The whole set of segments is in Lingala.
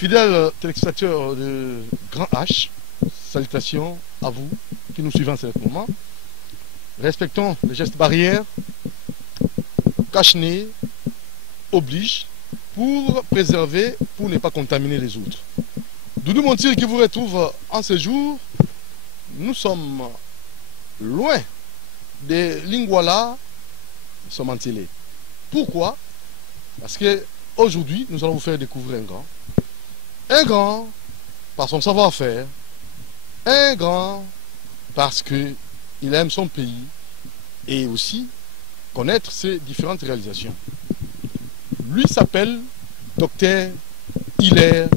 Fidèles téléspectateurs de Grand H, salutations à vous qui nous suivez en ce moment. Respectons les gestes barrières, cache-nez, oblige, pour préserver, pour ne pas contaminer les autres. Doudou Montir qui vous retrouve en ce jour. Nous sommes loin des Lingwala, nous sommes en télé. Pourquoi? Parce que aujourd'hui, nous allons vous faire découvrir un grand. Un grand par son savoir-faire, un grand parce qu'il aime son pays et aussi connaître ses différentes réalisations. Lui s'appelle Dr Hilaire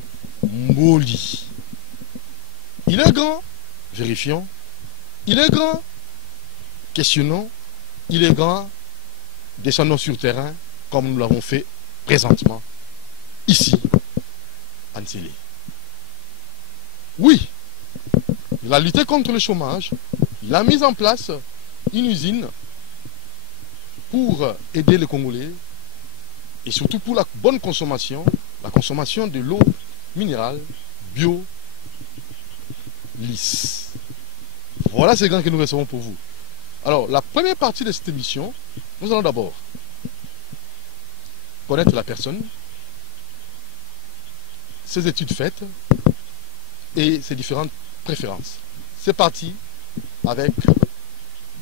Mboli. Il est grand, vérifions. Il est grand, questionnons. Il est grand, descendons sur terrain comme nous l'avons fait présentement ici en télé. Oui, il a lutté contre le chômage. Il a mis en place une usine pour aider les Congolais et surtout pour la bonne consommation, la consommation de l'eau minérale bio lisse. Voilà ces grands que nous recevons pour vous. Alors, la première partie de cette émission, nous allons d'abord connaître la personne, ses études faites et ses différentes préférences. C'est parti avec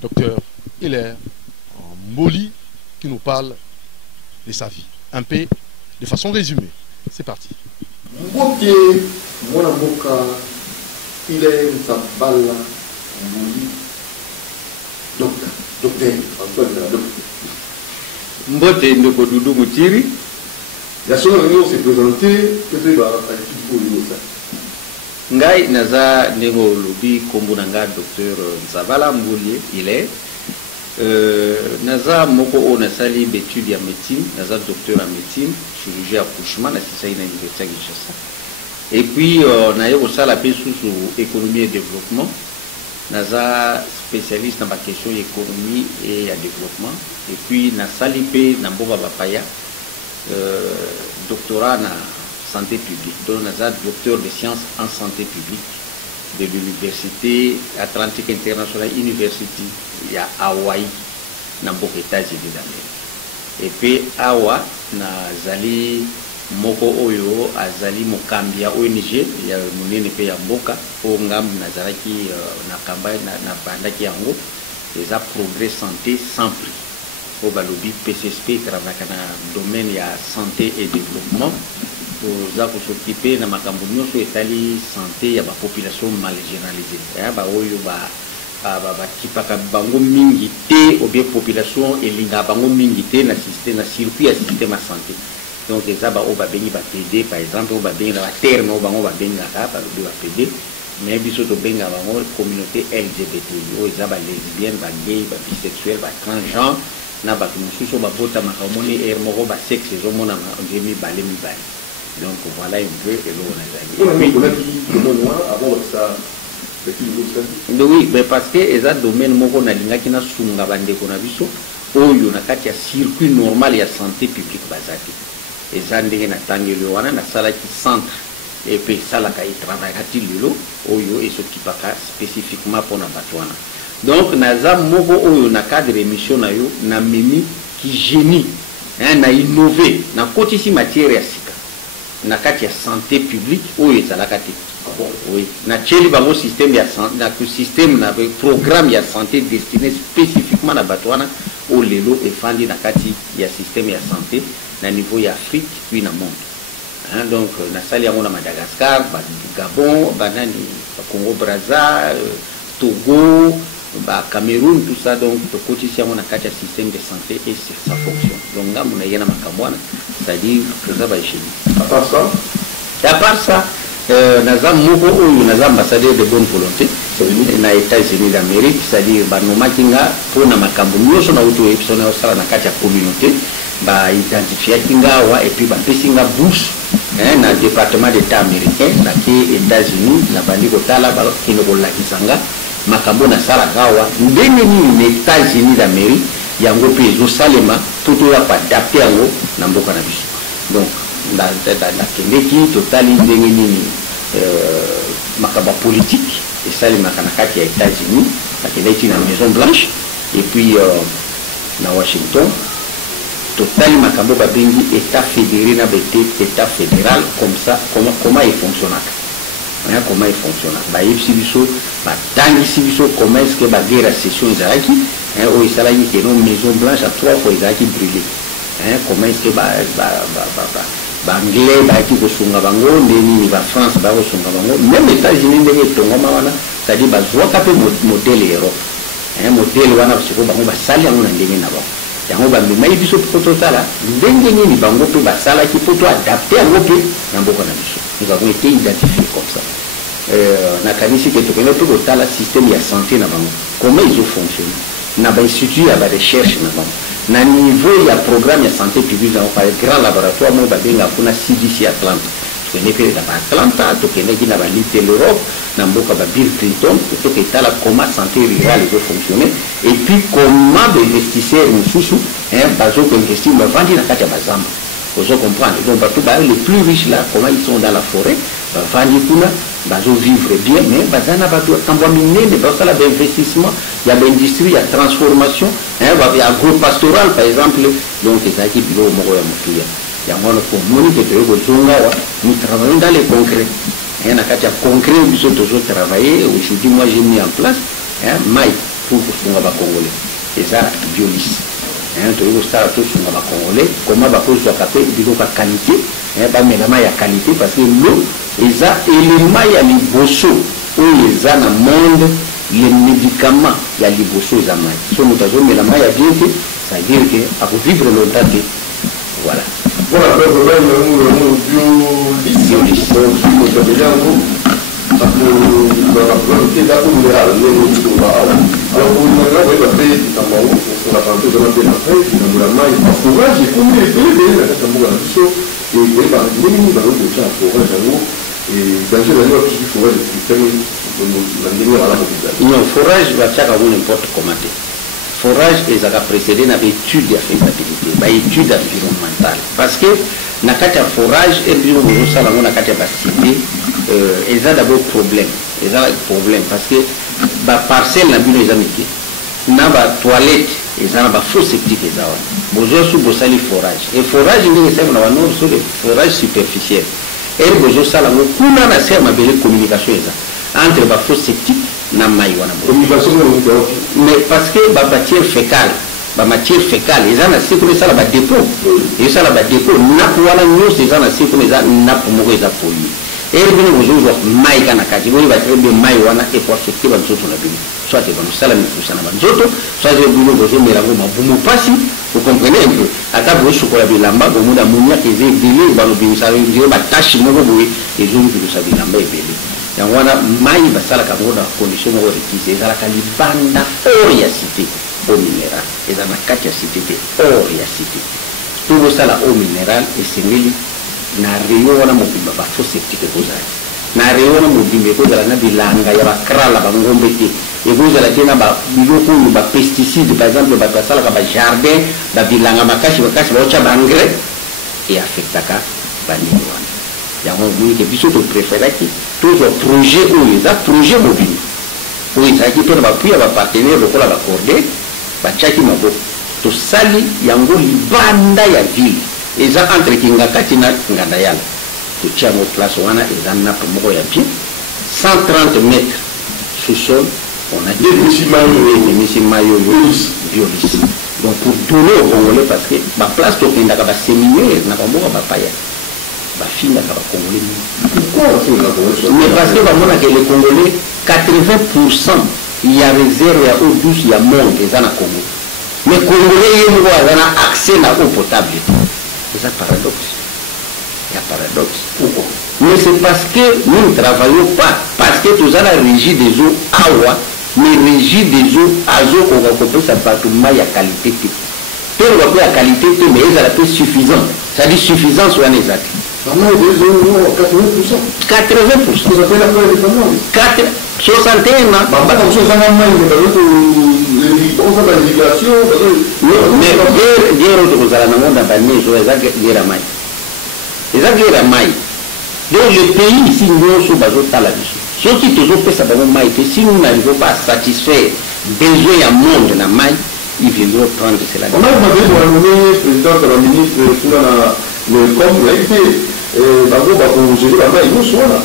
Dr Hilaire Mboli qui nous parle de sa vie. Un peu de façon résumée. C'est parti. Mbote mwana mboka Hilaire Nzabala Mboli, docteur Antoine Nado. Mbote ndeko Doudou Montiri. La seule réunion s'est présentée, peut-être à ça. Ngai naza ndeko lobi kombo nanga docteur Nzabala Mboli Hilaire. Naza moko o nasali d'études ya médecine, naza docteur en médecine, chirurgie accouchement na sisa ina université de Kinshasa. Et puis na yo sala pe sous économie et développement. Naza spécialiste dans la question économie et développement. Et puis nasali pe na mboka bapaya doctorat na santé publique. Donc naza docteur de sciences en santé publique de l'université Atlantique International University ya Hawaii na mboka États-Unis d'Amérique. Et puis awa na zali moko oyo azali mokambia ONG ya munene pe ya mboka o ngam nazalaki na kamba na bandaki yango eza progrès santé sans prix o balobi PCSP travaille na domaine ya santé et développement za s'occuper na makambo nyonso etali santé ya ba population mal généralisée ya ba oyo ba kipaka bango mingi te ou bien population elinga bango mingi te na système na circuit ya système de santé. Donc ça va au bengi va PD par exemple au bengi la terme au bango va benga ka ba lobi va PD mais biso to benga bango communauté LGBT o za ba lesbienne ba gay ba bisexuel ba transgenre na ba mususu ba bota makamoni moko ba sexe zo mona ngemi bale mi bale. Donc voilà un peu et l'on a oui, mais parce que les domaines moko na linga kina sunga bande kona biso oyo na kati ya circuit normal ya santé publique bazaki. Eza ndenge na tangelo wana na sala ki centre et puis sala ka travail kati lelo oyo esokipaka spécifiquement pour na batwana. Donc naza moko oyo na cadre émission na yo na mimi ki génie na innover na kotisi matière ya sika na kati ya santé publique oyo ezalaka te. Oui, na tcheli bango système ya santé na système na programme ya santé destiné spécifiquement na batwana au lelo efandi na kati ya système ya santé na niveau ya Afrique puis na monde. Hein, donc na sali yango na Madagascar, ba Gabon, banani Congo Brazza, Togo, ba Cameroun, tout ça. Donc to kotisi yango na kati ya système de santé et sur sa fonction. Donc nga mona yena makamwana, c'est-à-dire que ça va échouer. À part ça, naza moko oyo naza ambassadeur de bonne volonté na États-Unis d'Amérique, c'est-à-dire banomaki nga mpona makambo nyonso na uto episode osala na kati ya communauté ba identifiaki nga awa et puis bapesi nga bourse na département d'état américain na ki États-Unis na bandi kotala bakende kolakisa nga makambo nasalaka awa ndenge nini na États-Unis d'Amérique yango mpe ezosalema toto ya koadapte yango na mboka na biso. Donc nakendeki totali ndenge nini makaba politique et ça les makanakati ya États-Unis nakendeki na Maison Blanche et puis na Washington totali makambo babengi état fédéré na bete état fédéral comme ça comment il fonctionne comment il fonctionne bayebisi biso batangisi biso comment est-ce que baguerre à session ezalaki oyo esalaki ke no Maison Blanche à 3 fois ezalaki brûlé comment est-ce que baanglais bayaki kosunga bango nde nini bafrance bakosunga bango même États-Unis ndenge etongama wana c'est-à-dire bazwaka mpe modele Europe modele wana sikoyo bango basali yango na ndenge na bango yango bamemai biso mpo totala ndenge nini bango mpe basalaki mpo toadapte yango mpe na mboka na biso nous avons été identifiés comme ça nakanisi ke tokende mpe kotala système ya santé na bango comment ils ont fonctionné na bainstitut ya barecherche na bango na niveau ya programme ya santé publique na par grand laboratoire mo babenga kuna CDC Atlanta tokende mpe na Atlanta tokendeki na Little Europe na mboka ba Bill Clinton toketala comment santé rurale ezo fonctionner et puis comment bénéficiaires mosusu bazokoinvestir bavandi na kati ya bazamba ozo comprendre donc bato les plus riches là comment ils sont dans la forêt bavandi kuna bazo vivre bien mais bazana bato kambwa minene basala d'investissement ya l'industrie ya transformation ya agropastoral par exemple donc ezaki bilo moko ya motuya yango na komoni que nous travaillons dans les concrets na kati ya concret biso tozo travailler aujourd'hui moi j'ai mis en place mai pour kusunga ba congolais et ça biolis tozo start tout sunga ba congolais comment ba kozwa kapé biko ka qualité ba melama ya qualité parce que l'eau eza élément ya liboso oyo eza na monde les médicaments ya liboso eza mai so mutazo melama ya bien que ça veut dire que à vivre longtemps voilà voilà donc là nous biolis alors on va faire on a parlé de la maille en forage et comme les deux la et oui bah nous allons faire un forage à l'eau et bien sûr d'ailleurs tout forage non forage va faire n'importe comment forage est à précéder une étude de faisabilité une étude environnementale parce que na kati ya forage et bien nous ça na kati ya cité ils ont d'abord problème parce que ba parcelle na bino ezamiki na ba toilette ezana ba fosse septique ezawa bozo su bosali forage et forage ndenge sema na bano so le forage superficiel et bozo sala ngo kuna na sema bele communication eza entre ba fosse septique na mai wana communication mais parce que ba matière fécale ezana sikule sala ba dépôt et sala ba dépôt na wana nyose ezana sikule eza na pomoko eza pollué et bien aujourd'hui mai kana kati boni ba très bien mai wana et pour ce qui va nzoto na bino soit que nous sala mifusa na nzoto soit que bino bozo melango mabumu pasi vous comprenez un peu ata bo chokola bilamba bo muda munya keze délai ba lo bimisa ndio ba tashi moko boye ezulu bilusa bilamba ebele yango wana mai basala ka ngoda condition moko requise ezala ka libanda or ya cité au minéral ezala kati ya cité te or ya cité tout sala au minéral et sengeli na reyo wana mobimba ba fosse septique kozala na reyo wana mobimba kozala na bilanga ya bakrala ba ngombe te ekozala tena ba biloko ba pesticide par exemple ba basala ka ba jardin ba bilanga makasi ba ocha ba engrais et affectaka ba nini wana yango muni ke biso to préférer ki tout projet ou les projet mobile ou ça qui peut ba puya ba partenaire lokola ba cordé ba chaki mabo to sali yango libanda ya ville eza entre kingakati na ngandayala tutia mo place wana eza na pomoko ya pied 130 mètres sous sol on a deux maillots biolis donc pour donner au Congolais parce que ma place to kindaka ba séminaire na pomoko ba paya ba finga ka ba Congolais mais parce que ba mona que les Congolais 80% il y a réserve ya eau douce ya monde eza na Congo mais Congolais yemo azana accès na eau potable. C'est un paradoxe. Il y a un paradoxe. Pourquoi? Mais c'est parce que nous ne travaillons pas. Parce que tout ça, la régie des eaux, awa, mais régie des eaux, azo, on va comprendre ça par tout le monde, il y a qualité. Tout le monde a qualité, mais il y a la peu suffisant. Ça dit suffisance ou un exact. 80%. 80%. Vous avez la preuve des familles. 61 ans. Mais guerre au Zala Namon dans Banné, je vais dire à Maï. Et ça guerre à maille. Donc le pays ici, nous sommes à la vie. Ceux qui te ont fait ça dans le maille, que si nous n'arrivons pas à satisfaire besoin à monde dans la maille, ils viendront prendre cela. On a demandé de nommer président de la ministre pour le com, il a été pour gérer la maille, nous sommes là.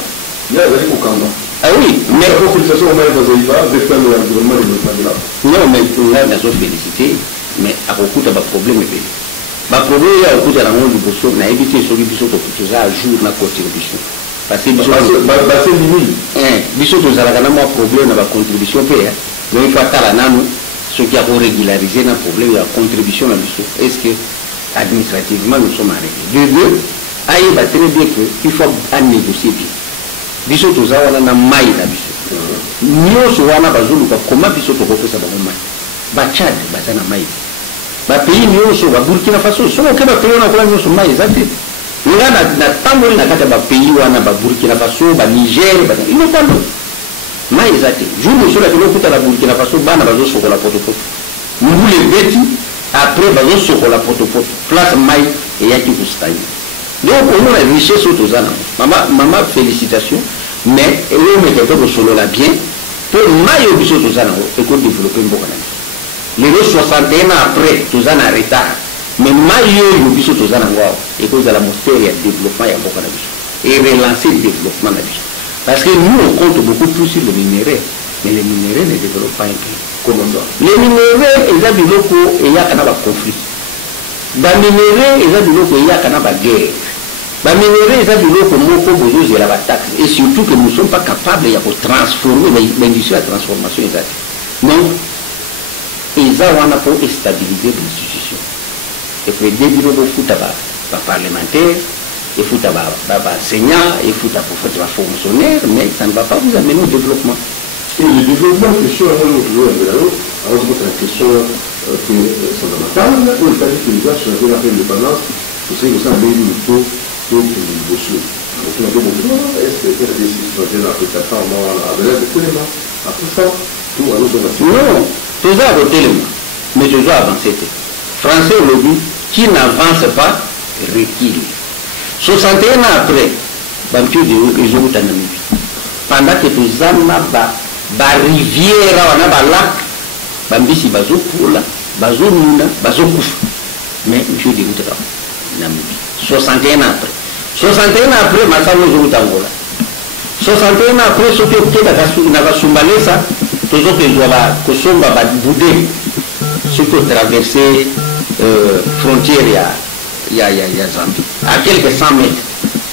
Il y a des Kanda. Ah oui, mais la félicitations au maire de Zaïfa, directeur de l'environnement et de l'État. non, mais on a des félicité, mais à beaucoup de problèmes. Le problème, il y a beaucoup de gens qui ont évité celui qui sont à jour dans la contribution. Parce que c'est limite. Biso to zala kana mo problème na ba contribution pe ya. Donc il faut attendre nanu ce qui a régulariser na problème la contribution na biso. Est-ce que administrativement nous sommes arrêtés? De deux, aïe ba très bien que il faut à négocier bien. Biso to zala na mai na biso. Nyo so wana bazulu ka comment biso to ko pesa ba mai. Ba Tchad ba sana mai. Ba pays nyo so ba Burkina Faso so ko ba pays na ko nyo so mai zate. Nga na tango na kata ba pays wana ba Burkina Faso ba Niger ba ino kwando mai zate jumu so la kilo kuta la Burkina Faso bana bazo sokola potopoto ngule beti après bazo sokola potopoto place mai et yaki kustani. Donc on a richesse autozana mama félicitations mais on met quelque chose solo la bien pour mai au biso autozana et qu'on développer mboka na les 61 ans après autozana retard. Mais maillot le biso tozana ngao et cause de la mystère et développement ya beaucoup et relancer le développement na biso parce que nous on compte beaucoup plus sur le minerai mais les minéraux ne développent pas un pays. Comment ça? Les minéraux ils ont biloko et ya kana ba conflit ba minéraux ils ont biloko et ya kana ba guerre ba minéraux ils ont biloko moko bozo zela ba taxe et surtout que nous ne sommes pas capables ya ko transformer l'industrie de transformation exacte donc ils ont pour stabiliser l'institution. Et puis des bureaux de foot à parlementaire, et foot à enseignant, et foot à fonctionnaire, mais ça ne va pas vous amener au développement. Et le développement, question à la question fondamentale, où il s'agit que les gens changent la indépendance, pour ce que ça a mis le taux de bossure. Donc on a dit, est-ce que la décision de la présentation à l'air de tous les mois, après ça, tout à l'autre nation? Non, tout ça à côté les mois, mais je dois avancer. Français le dit, qui n'avance pas, recule. 61 ans après, pendant que tous la rivière, on lac, bambisi bazo pula, bazo nuna, bazo kouf. Mais monsieur de Namibie. 61 ans après. 61 ans après, Massamo Angola. 61 ans après, ce qui n'a pas soumballé ça, tous autres que Somba va bouder, ceux qui ont traversé frontière, il y a Zambie. À quelques 100 mètres,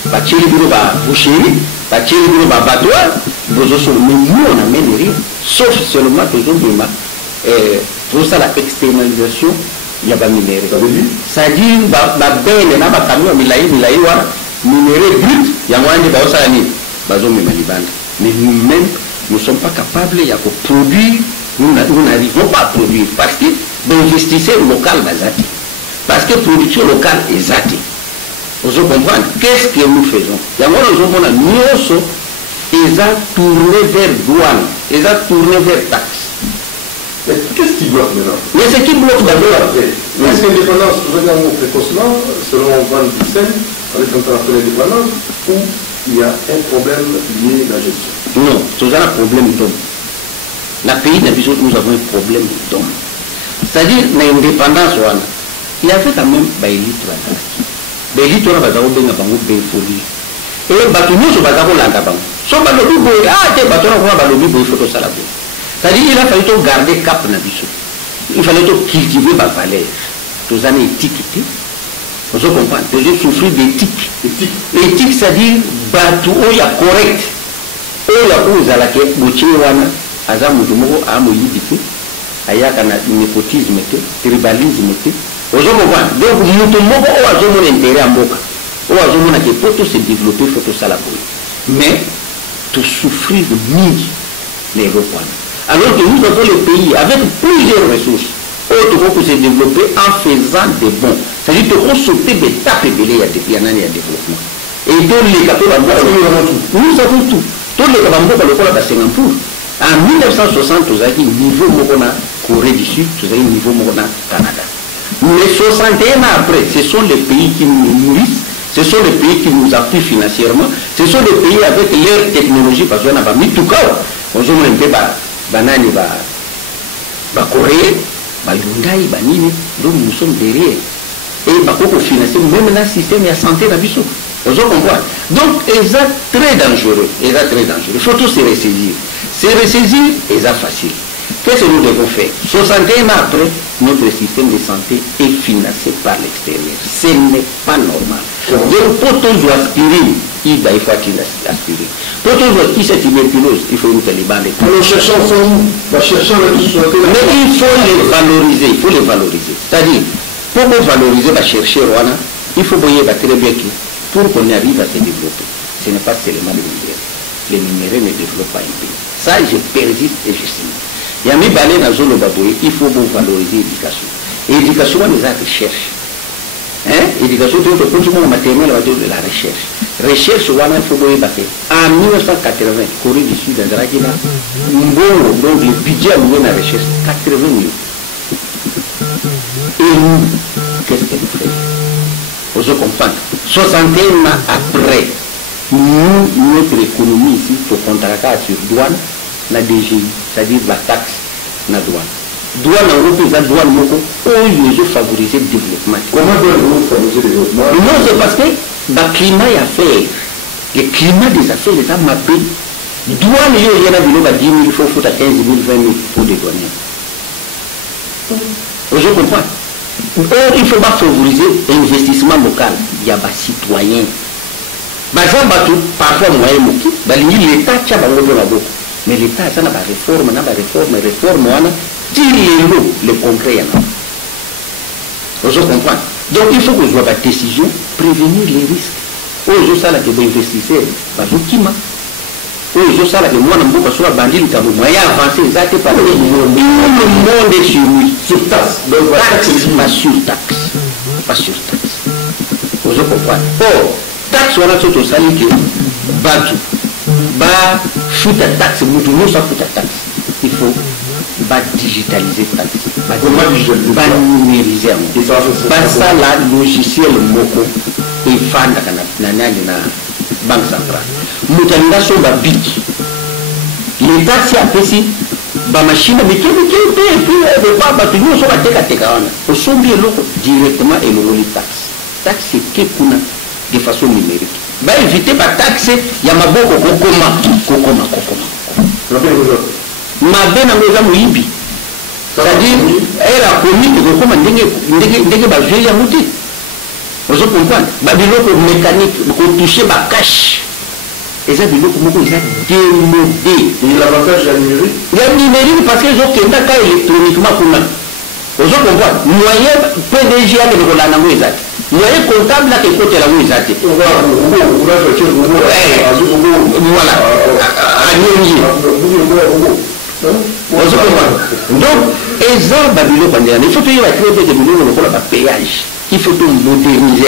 Bachelibulo va boucherie, Bachelibulo va battoir, nous on n'amène rien, sauf seulement pour ça la externalisation, il y a pas minéré. C'est-à-dire, il y a un camion, minéré brut, il y a moins de mais nous-mêmes, nous ne sommes pas capables de produire, nous n'arrivons pas à produire parce que l'investisseur local est zati. Parce que la production locale est zati. Vous comprenez? Qu'est-ce que nous faisons? Il y a nous ils ont tourné vers douane, ils ont tourné vers taxe. Mais qu'est-ce qui bloque maintenant? Mais ce qui bloque d'abord, est-ce que l'indépendance, vous regardez précocement, selon Van Dyssen, avec un rapport d'indépendance, ou il y a un problème lié à la gestion? Non, c'est un problème d'homme. La pays d'habitude, nous avons un problème d'homme. C'est-à-dire, l'indépendance, il y avait quand même des élites. Des élites, on a des folies. Et les bâtiments sont pas là. Sont pas le but, des bâtiments, on va le but, il faut tout ça là. C'est-à-dire, il a fallu garder cap na biso. Il fallait cultiver la valeur. Tous les étiquetés. Vous comprenez? Les gens souffrent d'éthique. Éthique, c'est-à-dire, bateau, il y a correct. Il y a où la wana, azamu moko amoyibiti, ayaka na népotisme, tribalisme. Vous comprenez? Donc, nous avons un intérêt à Mboka. Nous avons un intérêt pour se développer, pour tout ça la mais, tout souffrir de mille les Européens. Alors que nous avons le pays avec plusieurs ressources, autres pour se développer en faisant des bons. C'est-à-dire que nous sauter des tapes de l'année à développement. Et tous les capitaux, nous avons tout. Tous les capitaux de Singapour. En 1960, nous avons niveau Mokona, Corée du Sud, nous avons niveau Mokona, Canada. Mais 61 ans après, ce sont les pays qui nous nourrissent, Ce sont les pays qui nous appuient financièrement. Ce sont les pays avec leur technologie. Parce qu'on a pas mis tout cas. On a un peu banane, Corée, Hyundai, Nini. Donc nous sommes derrière. Et il faut financer même le système de santé dans le biseau. Vous comprenez? Donc, c'est très dangereux. Il faut tous se ressaisir. Se ressaisir, c'est facile. Qu'est-ce que nous devons faire? 61 ans après, notre système de santé est financé par l'extérieur. Ce n'est pas normal. Donc, pour tous aspirer, il faut aspirer. Pour tous qui cette tuberculose, il faut une taliban. Nous cherchons la santé. Mais il faut les valoriser. C'est-à-dire, pour valoriser, chercher, il faut voyer très bien qui. Pour qu'on arrive à se développer. Ce n'est pas seulement les minéraux. Les minéraux ne développent pas un pays. Ça, je persiste et je signe. Il y a mis balai dans la zone de Baboué, il faut valoriser l'éducation. Et l'éducation, on les a recherche. L'éducation, tout le monde matériel, de la recherche. Recherche, il faut voir en 1980, Corée du Sud, donc le budget de la recherche, 80 millions. Et nous, qu'est-ce que nous faisons? Vous comprenez? 61 ans après, nous, notre économie ici, pour contracter sur douane, la DGI, c'est-à-dire la taxe, la douane. Douane en Europe, la douane, ils ont favorisé le développement. Comment doit-on favoriser le développement? Non, c'est parce que le climat est à faire. Le climat des affaires est à mapper. Douane, il y en a 10 000, il faut 15 000, 20 000 pour des douaniers. Vous comprenez? Or, il ne faut pas favoriser l'investissement local. Il y a des citoyens. Parfois, l'État a mais l'État a une réforme, le concret. Vous comprenez? Donc, il faut que je vois la décision, prévenir les risques. Aujourd'hui, ça, les investisseurs, aujourd'hui, ça, les mois sur la bandit, le moyen avancé, exactement. Tout le monde est sur lui. Sur taxe. Donc, pas sur taxe. Pas sur taxe. Vous comprenez? Or, taxe, on a tout au salaire qui battu. Fout à taxe, nous ça fout à taxe. Il faut digitaliser la taxe. Numériser. Ça, la logiciel Moko et fan dans la banque centrale. Mutation va bit. L'État s'y a fait si la machine mais qui pas nous sommes à au sommet directement et le taxe. Taxe c'est de façon numérique. Va éviter la taxe, il y a ma boko kokoma. Ma bena ngoza muibi. C'est-à-dire elle a commis que kokoma ndenge ba jouer ya muti. Vous comprenez? Babiloko mécanique, pour toucher ma cash. Et ça, biloko moko ils ont démodé. Et l'avantage de la numérique? La numérique parce qu'ils ont qu'un cas électroniquement pour nous. Vous comprenez? Moyen PDG avec le Roland Mouizat. Moyen comptable là qui côté la Mouizat. Voilà. Donc, ils ont Babiloko. Il faut qu'il y ait un péage. Il faut tout moderniser.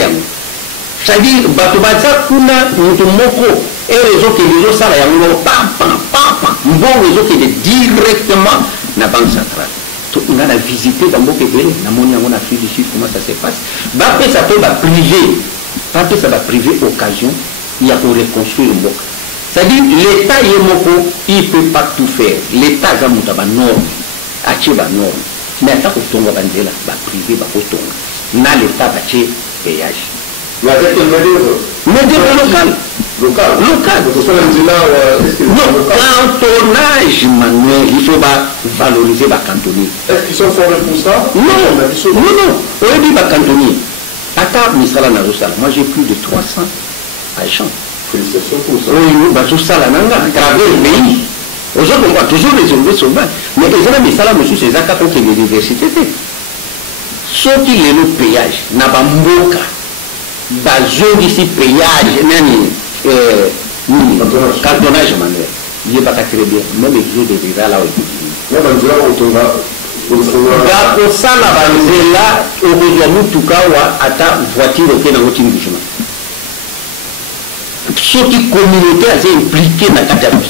C'est-à-dire, Batobatsa Kuna, Moko, et les autres qui les ont ça, bon réseau qui est directement dans la banque centrale. On a visité dans Moko Bélé, on a fait du Sud, comment ça se passe. Bapé, ça peut être privé. Bapé, ça va privé occasion, il y a pour reconstruire le Moko. C'est-à-dire, l'État est Moko, il ne peut pas tout faire. L'État a une norme, a une norme. Mais à ce moment-là, il va privé, il va na l'État va faire péage. Mais avec quelle mesure? Mesure locale. Non, cantonnage, Manuel, il faut valoriser les cantonniers. Est-ce qu'ils sont formés pour ça? Non. On a dit les cantonniers. À table, moi j'ai plus de 300 agents. Félicitations pour ça. Oui, tout ça, à travers le pays. Aujourd'hui, on va toujours résolver ce mal. Mais les gens, ça, monsieur, c'est ça contre les universités. Ceux qui les le péage, n'a pas mboka, bazou d'ici péage, cartonnage manuel. Il n'est pas très bien. Même les jours de vivre là où il ça, la banzée là, au besoin de tout cas, à ta voiture au Kenya, au Tinguishima. Ceux qui communauté ont impliqué dans la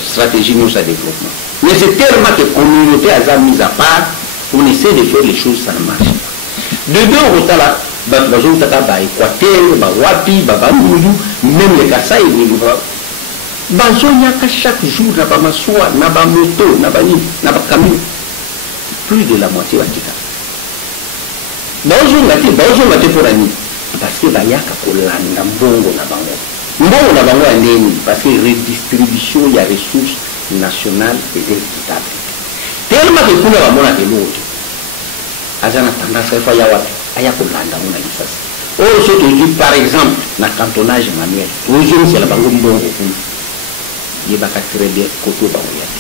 stratégie de développement. Mais c'est tellement que la communauté a mis à part, on essaie de faire les choses, ça marche. De deux, on là, bato bazotaka baéquateur bawapi babandundu même le kasai bazoyaka chaque jour na bamasuwa na bamoto na banini na bacamion plus de la moitié batika bazonga te mpona nini parce que bayaka kolanda mbongo na bango ya ndeni parce que redistribution ya ressources nationales eza équitable tellement que kuna bamonaka eloko te aza na tendance efa ya wapi aya kolanda ngo na lisasi oyo so tozwi par exemple na cantonnage manuel tozomisela bango mbongo kuna yebaka très bien koto bango ya te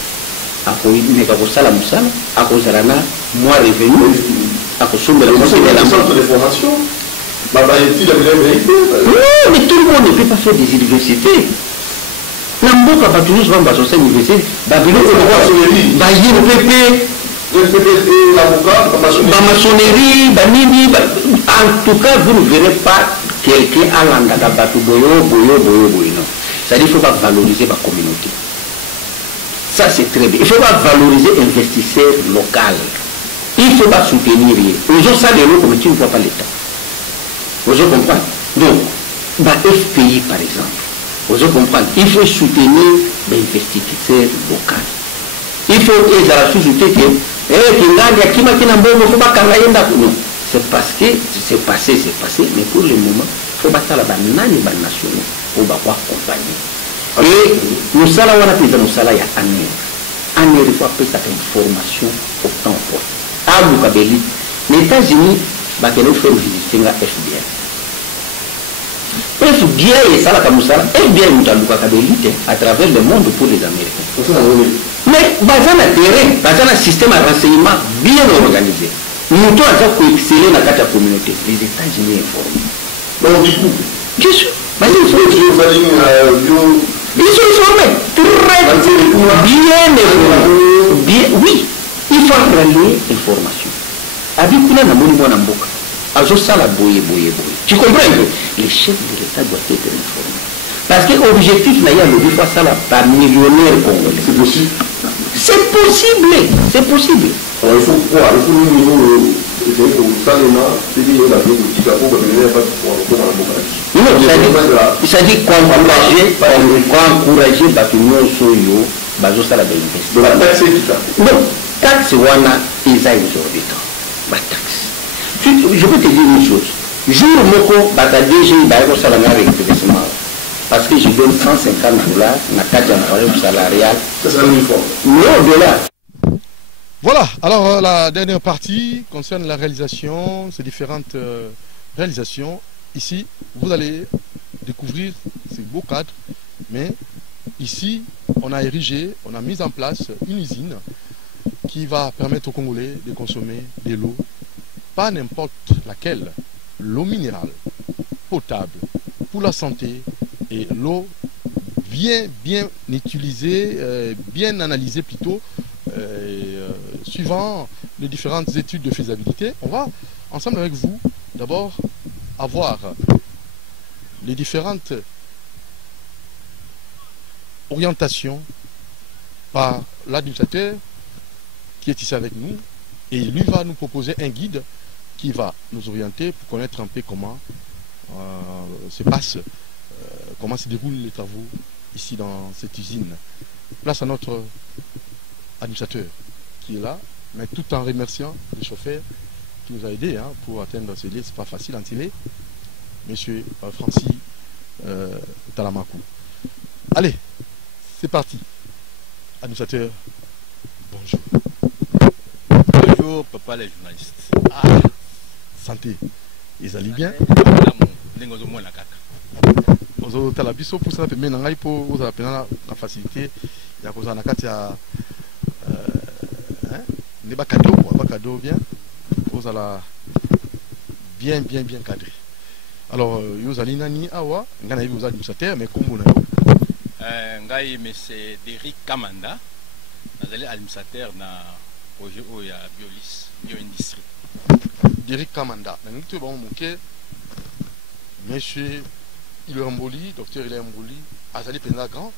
akomeka kosala mosala akozala na mois revenu akosombela centre de formation. Mais tout le monde ne peut pas faire des universités. Namboka batounis va basosa université babilo maçonnerie banini en tout cas vous ne verrez pas quelqu'un à l'angaka batu boyo non. C'est-à-dire qu'il faut pas valoriser la communauté. Ça c'est très bien. Il faut pas valoriser investisseur local. Il ne faut pas soutenir. Aujourd'hui ça de l'eau comme tu ne vois pas l'État. Vous comprenez? Donc, FPI par exemple, vous comprenez? Il faut soutenir les investisseurs locaux. Il faut qu'ils aient la société que c'est parce que c'est passé, mais pour le moment, il faut battre la banane nationale pour accompagner. Et nous allons avoir nous salaire à année, il faut appeler ça une formation au temps fort. À Moukabeli, les États-Unis, nous faire visiter la FBI. FBI est ça la Kamoussala, FBI nous a à travers le monde pour les Américains. Mais dans un terrain, dans un système de renseignement bien organisé, nous devons exceller dans la communauté. Les États-Unis informés. Donc du coup, bien sûr. Ils sont informés. Très bien. Oui, il faut rallier l'information. Abikuna na moni mwana mboka. Azo sala boye. Tu comprends que les chefs de l'État doivent être informés. Parce que l'objectif n'a pas de faire ça par millionnaire congolais. C'est possible. C'est possible. C'est possible. Alors, il faut quoi? Il faut nous niveau il s'agit d'encourager Batumio Soyo, Bazosala Bénéfice. De la taxe équitable. Non, taxe wana ils a exorbitant. Ma taxe. Je peux te dire une chose. Jour moko batadéji baiko salama avec investissement. Parce que je donne $150 na carte d'employeur salarial. Ça c'est la même fois. Non, au-delà. Voilà, alors la dernière partie concerne la réalisation, ces différentes réalisations. Ici, vous allez découvrir ces beaux cadres, mais ici, on a érigé, on a mis en place une usine qui va permettre aux Congolais de consommer de l'eau, pas n'importe laquelle, l'eau minérale, potable, pour la santé, et l'eau bien utilisée, bien analysée plutôt, suivant les différentes études de faisabilité. On va ensemble avec vous d'abord avoir les différentes orientations par l'administrateur qui est ici avec nous, et lui va nous proposer un guide qui va nous orienter pour connaître un peu comment comment se déroulent les travaux ici dans cette usine. Place à notre administrateur qui est là, mais tout en remerciant le chauffeur qui nous a aidés pour atteindre ce lieu. C'est pas facile en Télé, monsieur Francis Talamakou. Allez, c'est parti. Administrateur, bonjour. Bonjour, papa les journalistes. Ah, santé. Ils allaient bien. Ozo talabiso pour ça mais nangai pour oza pena la facilité ya koza na kati ya ne ba cadeau bien oza la bien cadré. Alors yozali nani awa ngana yibi oza administrateur mais kombo na yo ngai monsieur Derrick Kamanda nazali administrateur na projet oya Biolis Bioindustrie. Derrick Kamanda na nito ba moke monsieur Ilemboli, docteur Ilemboli, Azali Pena Grand.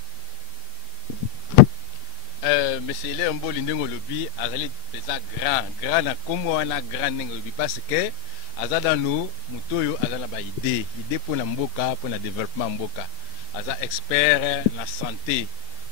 Monsieur Ilemboli Ndengolobi, Azali Pena Grand na comme on a grand Ndengolobi parce que aza dans nous mutoyo aza na ba idée pour na mboka pour na développement mboka aza expert na santé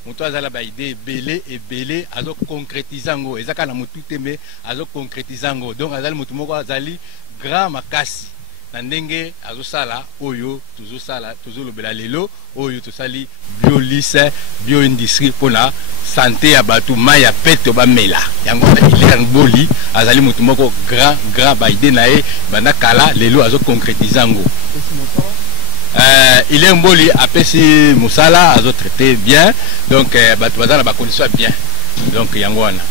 muto aza la ba idée belé azo concrétiser ngo ezaka na mutu tembe azo concrétiser ngo donc aza le mutu moko azali grand makasi na ndenge azo sala oyo toujours lobela lelo oyo to sali biolis bioindustrie pour na santé ya batu mai ya peto ba mela yango ile ngoli azali mutu moko grand ba idée na e bana kala lelo azo concrétiser ngo il est mboli apesi musala azo traité bien donc batu bazana ba condition bien donc yango wana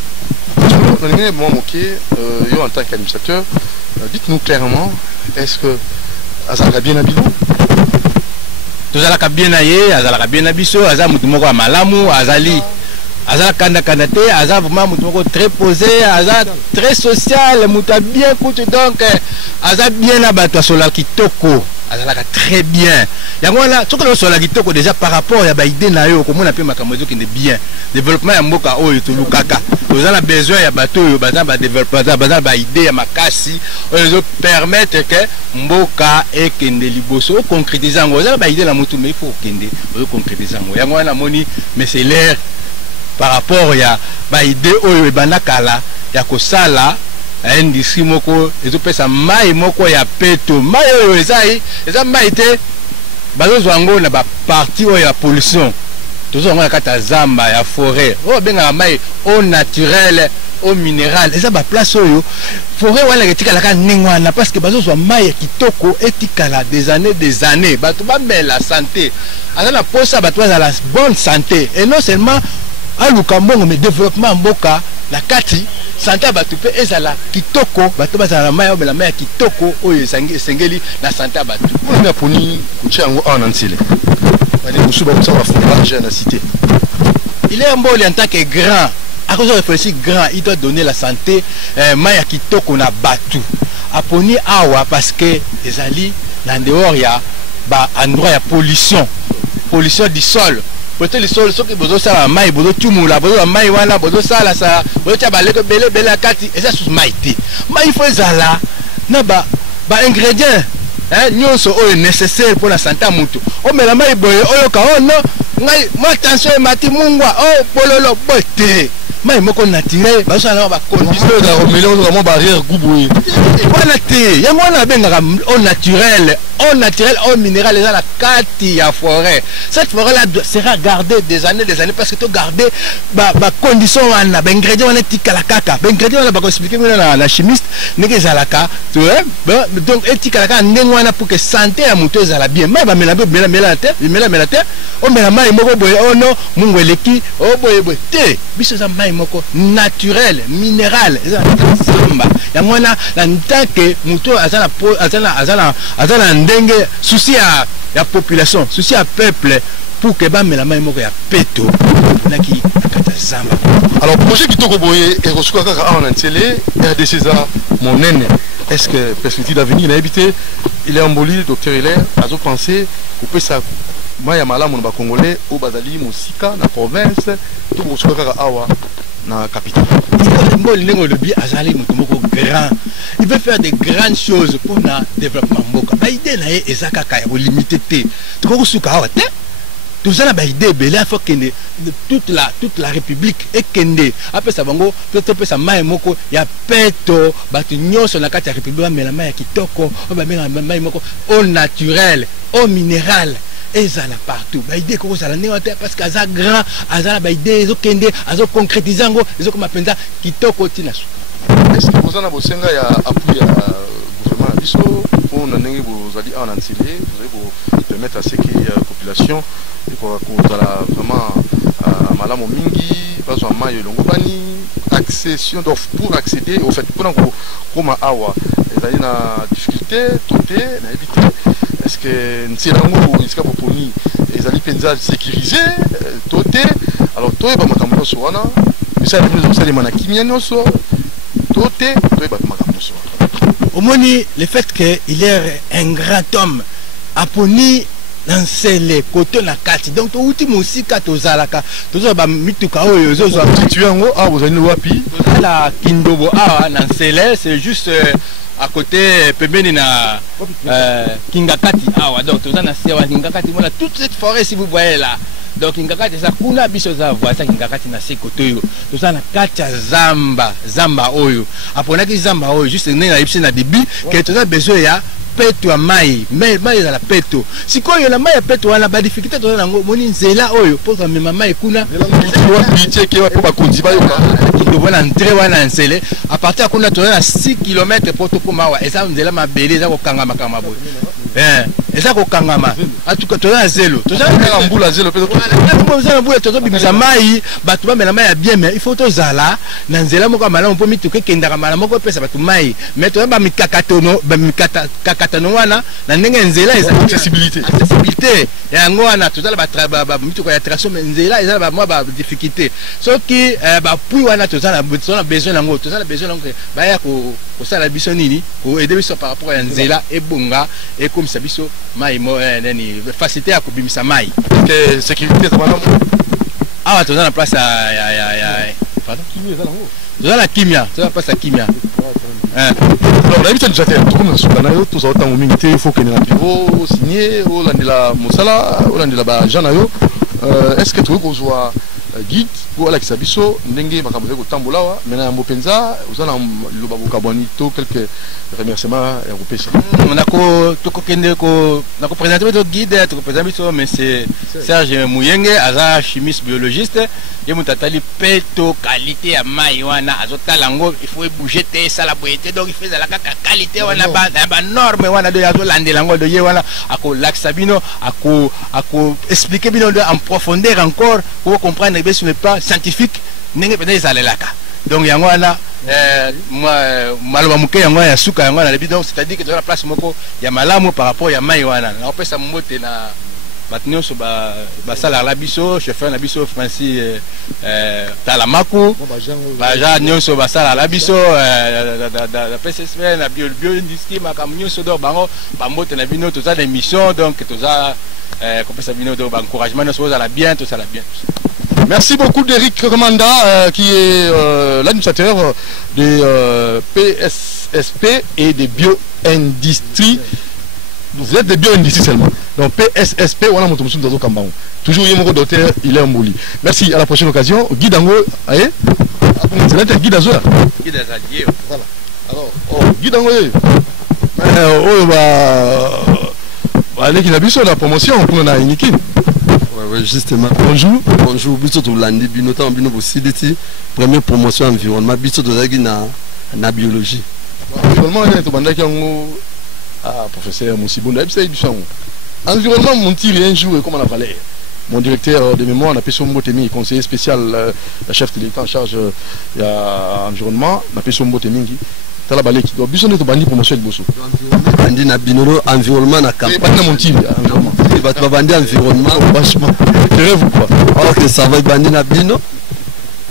yo en tant qu'administrateur dites-nous clairement est-ce que azalaka bien habillé tozalaka bien na ye azalaka bien na biso aza mutu moko malamu azali azalaka kanda te aza vraiment mutu moko très posé aza très social mutu bien kutu donc aza bien na bato asola kitoko azalaka très bien yango wana soki losola kitoko déjà par rapport ya ba idée na yo komona pe makambo ezokende bien développement ya mboka oyo tolukaka tozala besoin ya bato oyo baza ba développement baza ba idée ya makasi oyo ezo permettre que mboka ekende liboso concrétiser yango ozala ba idée na mutu mais il faut kende oyo concrétiser yango wana moni mais c'est l'air par rapport ya ba idée oyo ebanda kala ya kosala industrie moko ezopesa mai moko ya peto mai oyo eza mai te bazozwa ngo na ba partie oyo ya pollution tozwa ngo na kata zamba ya forêt oyo benga mai eau naturelle eau minérale eza ba place oyo forêt wana etikalaka ndenge wana parce que bazozwa mai ya kitoko etikala des années bato bamela santé aza na posa bato bazala bonne santé et non seulement aluka mbongo mais développement mboka la kati santé bato pe ezala kitoko bato bazala mai o bela mai kitoko oyo esengeli na santé bato on a poni kutia ngo en entier bali musuba ko savoir fondage na cité il est un bon en tant que grand à cause de réfléchir grand il doit donner la santé mai kitoko na batu aponi awa parce que ezali na dehors ya ba endroit ya pollution du sol peut-être le sol ce que bozo sala mai bozo tumula bozo mai wana bozo sala sa bozo tia baleko bele kati eza sous maite mai faut ezala na ba ingrédients nyonso oyo nécessaire pour la santé mutu o mela mai boye oyo ka ono ngai ma tension mati mungwa o pololo bote mai moko naturel bazana ba condition da romelo vraiment barrière guboui wana te yango wana bengaka au naturel au minéral eza la kati ya forêt cette forêt là sera gardée des années parce que to garder ba condition wana ba ingrédients wana tikala kaka ba ingrédients wana ba ko expliquer na chimiste ndenge ezalaka tu vois donc etikala kaka ndenge wana pour que santé ya mutu ezala bien mai ba mela te o mela mai moko boye ono mungu eleki o boye te biso za mai moko naturel minéral samba yango wana na tant que mutu azana ndenge souci ya population souci ya peuple pour que bamela mai moko ya peto naki kata zamba alors projet kitoko boye et reçoit kaka en entier RDC za monene est-ce que perspective d'avenir na habité il est emboli docteur Hilaire azo penser couper ça maya malamu na congolais au bazali musika na province tout reçoit kaka awa na capitale grand il veut faire des grandes choses pour le développement mboka ba idée na ezaka ka ya limité te to suka awa te tout ça ba idée bela faut que toute la république et kende après ça bango peut ça mai moko ya peto batu nyonso na kati ya république mais la mai kitoko ba mai moko au naturel au minéral ezala partout ba idée ko sala ne parce que aza grand aza ba idée ezokende azo concrétiser ngo ezokoma penza kitoko tina est-ce que vous en avez bosenga ya appui à gouvernement biso pour na ndenge vous allez en antiller vous allez vous permettre à ce que la population et pour la vraiment malamu mingi bazo mayo longobani accession donc pour accéder au fait pour comme awa ezali na difficulté toté na éviter est-ce que ntirango iska poponi ezali penza sécurisé toté alors toi ba makambo so wana bisa nous ça les manakimia noso toté toi ba makambo so omoni le fait que il est un grand homme aponi lancer les côtés na kati donc to ultimo sika tozalaka tozo ba mituka oyo zozo situé ngo ah vous allez wapi la kindobo ah na Nsele c'est juste à côté pembeni na Kingakati awa donc toza na sewa Kingakati mona toute cette forêt si vous voyez là donc Kingakati ça kuna biso za voisin Kingakati na se côté yo toza na katia zamba oyo aponaki zamba oyo juste na ipsi na début que toza besoin ya peto ya mai za la peto sikoyo na mai ya peto wana ba difficulté toza nango moni nzela oyo pour ka mema mai kuna wa pitié ke wa po ba konzi ba yo ka to bona entrée wana nsele à partir kuna toza na 6 km pour to koma wa eza nzela mabele za ko kanga makama boy eza ko kangama en tout cas toza na zelo toza na mbula zelo peto toza na mbula toza bimisa mai batu ba mena mai ya bien mais il faut tozala na nzela moko malamu po mituke kendaka malamu moko pesa batu mai mais toza ba mikakatono ba mikakatano wana na ndenge nzela eza accessibilité yango wana tozala ba mituko ya traction mais nzela eza ba mwa ba difficulté soki ba pui wana toza na besoin nango toza na besoin nango ba ya ko sala biso nini ko aider biso par rapport à nzela ebonga et comme ça biso mai mo nani facilité ya kubimisa mai que sécurité za malamu awa toza na place ya pardon toza na kimia toza na place ya kimia alors la habitude déjà tout comme sur na yo tous autant au minité il faut que na bureau signer au landela musala au landela ba jana yo est-ce que tu veux soit guide pour la kisabiso ndenge makambo ko tambola wa mena mbopenza uzana loba bokabwani to quelques remerciements européens on a ko to ko kende ko na ko présenter to guide to ko présenter biso monsieur Serge Muyenge aza chimiste biologiste ye mutatali peto qualité ya mai wana azotala ngo il faut bouger te sala boyete donc il fait la qualité wana ba norme wana do yazo landela ngo do ye wana ako laxabino ako expliquer bino en profondeur encore pour comprendre bien sur le plan scientifique ndenge pena ezalelaka donc yango wana maloba muke yango ya suka yango na lebi donc c'est-à-dire que dans la place moko ya malamu par rapport ya mai wana na opesa mbote na batinyo so ba sala la biso chauffeur na biso Francis Talamaku baja nyonso ba sala la biso da PSSM na bio industrie makamnyo so do bango ba mbote na bino toza l'émission donc toza compesa bino do ba encouragement so za la bien tout ça la bien. Merci beaucoup d'Éric Remanda qui est l'administrateur des PSSP et des bio-industries. Vous êtes des bio-industries seulement. Donc PSSP, on a mon Kambao. Toujours Yemoko docteur, il est en Mouli. Merci, à la prochaine occasion. Guy Dango, allez. C'est Guy Dango. Guy Dango. Voilà. Alors, Guy Dango. Allez, qui a vu sur la promotion pour la Inikin. Oui, justement. Bonjour. Bonjour. Biso to landi binotan bino bo CDT première promotion environnement biso to zaki na biologie. Environnement est to bandaki ngo professeur Moussibunda ebisa biso. Environnement mon tir un jour comme on a valeur. Mon directeur de mémoire, on a Pesso Mbotemi, conseiller spécial, la chef de l'État en charge de l'environnement, on a Pesso Mbotemi. Tala baleki. Donc biso ne to bandi promotion bosso. Bandi na binolo environnement na camp. Bandi na mon tir environnement. Il va te bandi environnement vachement. Rêve quoi. OK, ça va bandi na bino.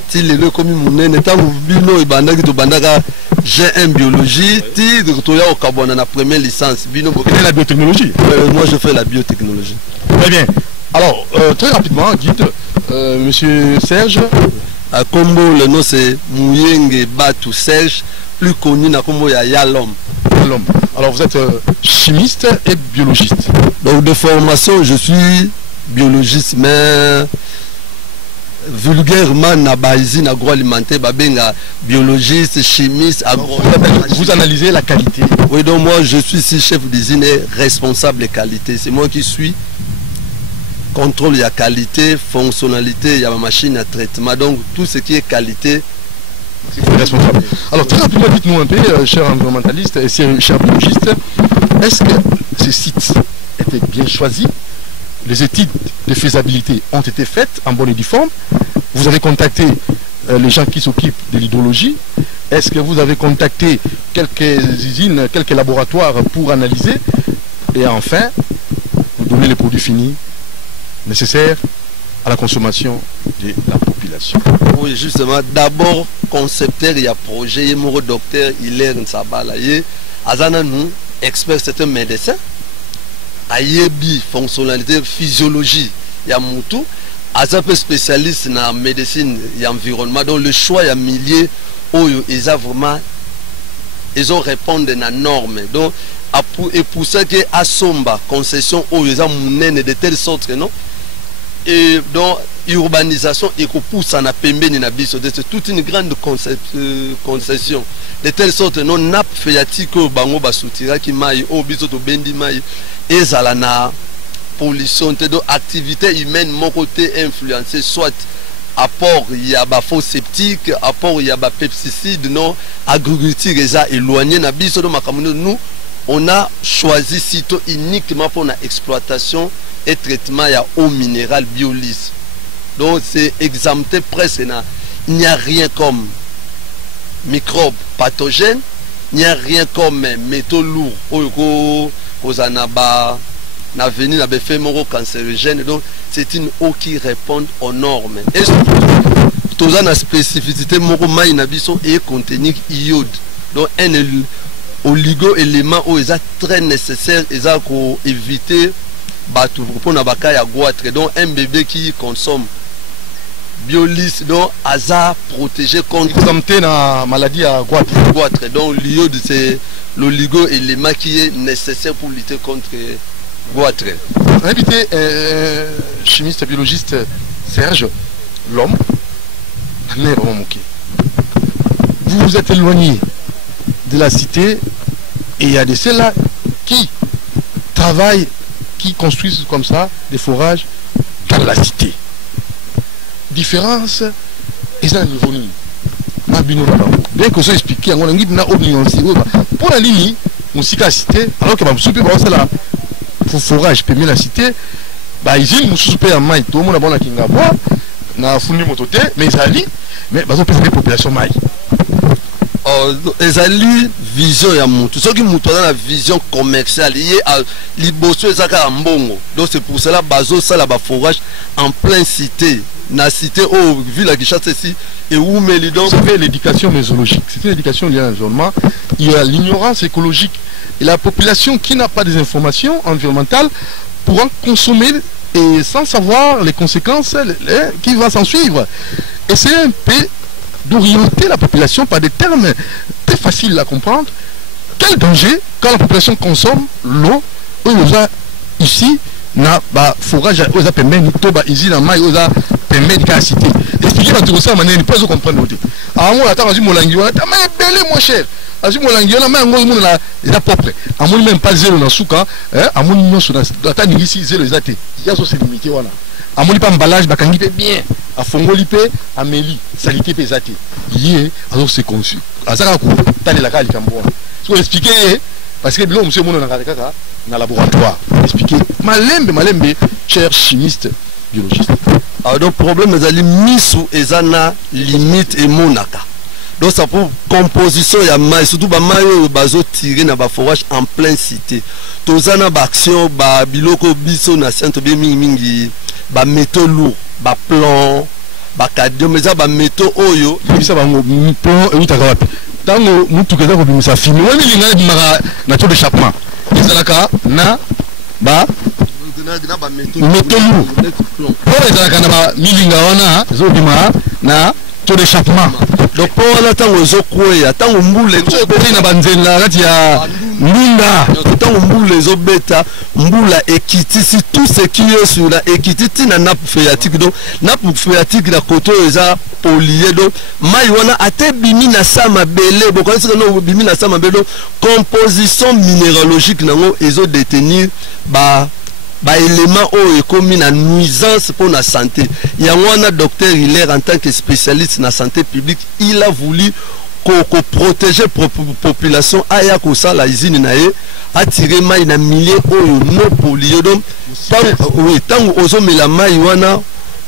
Ti le comme munene tangu bino ibanda ki to bandaka G1 biologie, ti to ya au carbone na première licence bino la biotechnologie. Moi je fais la biotechnologie. Très bien. Alors très rapidement guide monsieur Serge à Combo le nom c'est Muyenge Batu Serge, plus connu na Combo ya Yalom. Alors vous êtes chimiste et biologiste. Donc de formation je suis biologiste mais vulgairement na baisine agroalimentaire babenga biologiste chimiste vous analysez la qualité. Oui, donc moi je suis ici chef d'usine et responsable de qualité, c'est moi qui suis contrôle la qualité, fonctionnalité, il y a ma machine à traitement, donc tout ce qui est qualité responsable. Alors très rapidement dites-nous un peu cher environnementaliste et cher biologiste, est-ce que ces sites étaient bien choisis? Les études de faisabilité ont été faites en bonne et due forme. Vous avez contacté les gens qui s'occupent de l'hydrologie. Est-ce que vous avez contacté quelques usines, quelques laboratoires pour analyser? Et enfin, vous donnez les produits finis nécessaires à la consommation de la population. Oui, justement, d'abord, concepteur, il y a projet, il y a mon docteur, il est un sabala, il y a nous, expert, c'est un médecin. Ayebi fonctionnalité physiologie il y a Moutou Azap spécialiste dans la médecine et environnement donc le choix il y a milliers où ils ont vraiment ils ont répondu à norme. Donc et pour ça que à somba concession où ils ont mené de telle sorte que non. Et donc urbanisation et qu'on pousse en apembeni na biso, c'est toute une grande concession de telle sorte non nappe phréatique au bango basutira qui mai au biso to bendi mai ezala na pollution te do activité humaine mon côté influencé soit apport il y a ba faux septique apport il y a ba pesticide non agriculture déjà éloigné na biso do makamuno nous on a choisi site uniquement pour la exploitation et traitement ya eau minérale biolise. Donc c'est exempté presque. Il n'y a rien comme microbes pathogènes, il n'y a rien comme métaux lourds aux anabas, n'a venu n'a fait moro cancérigène. Donc c'est une eau qui répond aux normes. Et tout ça la spécificité moro maï nabiso et contenu iode. Donc un oligo-élément où ils sont très nécessaires, ils ont pour éviter pour na baka ya goitre. Donc un bébé qui consomme biolis donc hasard protégé contre la maladie à goitre. Donc l'iode c'est l'oligo-élément qui est nécessaire pour lutter contre goitre. Invité chimiste biologiste Serge l'homme. Vous vous êtes éloigné de la cité et il y a des ceux-là qui travaillent, qui construisent comme ça des forages dans la cité. Différence et ça niveau bien que ça explique on a pour la ligne on s'y cité alors que c'est là pour forage permet la cité bah ils nous super en maille tout le monde a bon la kinga bois na fourni mototé mais ça lit mais bah on peut faire population maille. Ezali vision ya mutu soki mutu dans la vision commerciale liée à liboso ezaka mbongo. Donc c'est pour cela bazo sala ba forage en plein cité na cité au vu la Kinshasa ici et où meli donc c'est l'éducation mésologique, c'est une éducation liée à l'environnement. Il y a l'ignorance écologique et la population qui n'a pas des informations environnementales pourra consommer et sans savoir les conséquences qui vont s'en suivre. Et c'est un peu d'orienter la population par des termes très faciles à comprendre. Quel danger quand la population consomme l'eau ici na ba forage aux apemeni toba ici na mai aux apemeni ka cité. Expliquez tout ça manière ne pas comprendre. À moi attends mon langue on a mais belé mon cher. Asi mon langue on a mais ngo na la propre. À moi même pas zéro na suka à moi non sur la ici zéro exacté. Il y a so c'est limité voilà. À mon emballage bakangi pe bien à fongoli pe à meli salité pe zate yé alors c'est conçu azaka ko tali la kali kambo so expliquer parce que bilo monsieur mono na kaka na laboratoire expliquer malembe cher chimiste biologiste. Alors donc problème ezali misu ezana limite et monaka. Donc ça pour composition ya mai surtout ba mai bazo tirer na ba forage en plein cité tozana ba action ba biloko biso na centre bien mingi ba métaux lourds ba plan ba cadio mais ça ba métaux oyo bisa ba plan et utaka wapi tango mutu keza ko bimisa fini wani linga bimaka na taux d'échappement ezalaka na ba métaux lourds pour ezalaka na ba milinga wana zo bima na taux d'échappement. Donc pour la tango ezokweya tango mbule na banzela kati ya Munda, tant mboule les obeta, mboula ekiti, si tout ce qui est sur la ekiti, tina nappe phréatique, donc nappe phréatique la côté eza polié, donc maïwana ate bimi na sama belé, bon quand c'est non bimi na sama belé, composition minéralogique nango ezo détenir ba élément au commis na nuisance pour la santé. Il y a un docteur Hilaire en tant que spécialiste dans la santé publique, il a voulu protéger la population aya kosa la usine nae attirer mai na milliers oyo non pollué donc oui tant ozo mela mai wana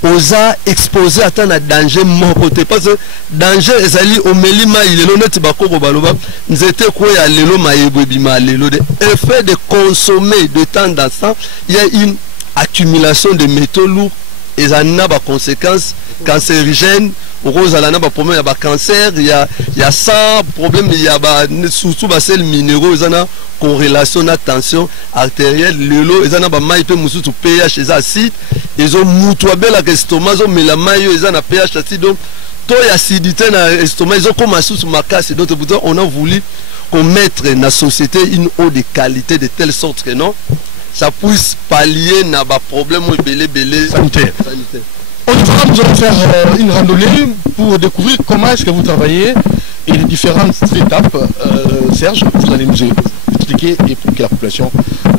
oza exposé à un danger mon côté parce que danger ezali omeli mai lelo net bakoko baloba nzete ko ya lelo mai bebima lelo de effet de consommer de temps en temps il y a une accumulation de métaux lourds et ça n'a pas conséquences cancérigènes. Rose à la naba problème, il y a cancer, il y a ça problème, il y a surtout les minéraux, ils ont corrélation à tension artérielle, l'eau, ils ont maï pe musutu pH, ils ont acide, ils ont mutuabel à l'estomac, ils ont mais la maï, ils ont pH acide, donc toi acidité dans l'estomac, ils ont comme sous ma casse, donc on a voulu mettre la société une eau de qualité de telle sorte que non, ça puisse pallier na ba problème sanitaire. Nous allons faire une randonnée pour découvrir comment est-ce que vous travaillez et les différentes étapes. Serge, vous allez nous expliquer et pour que la population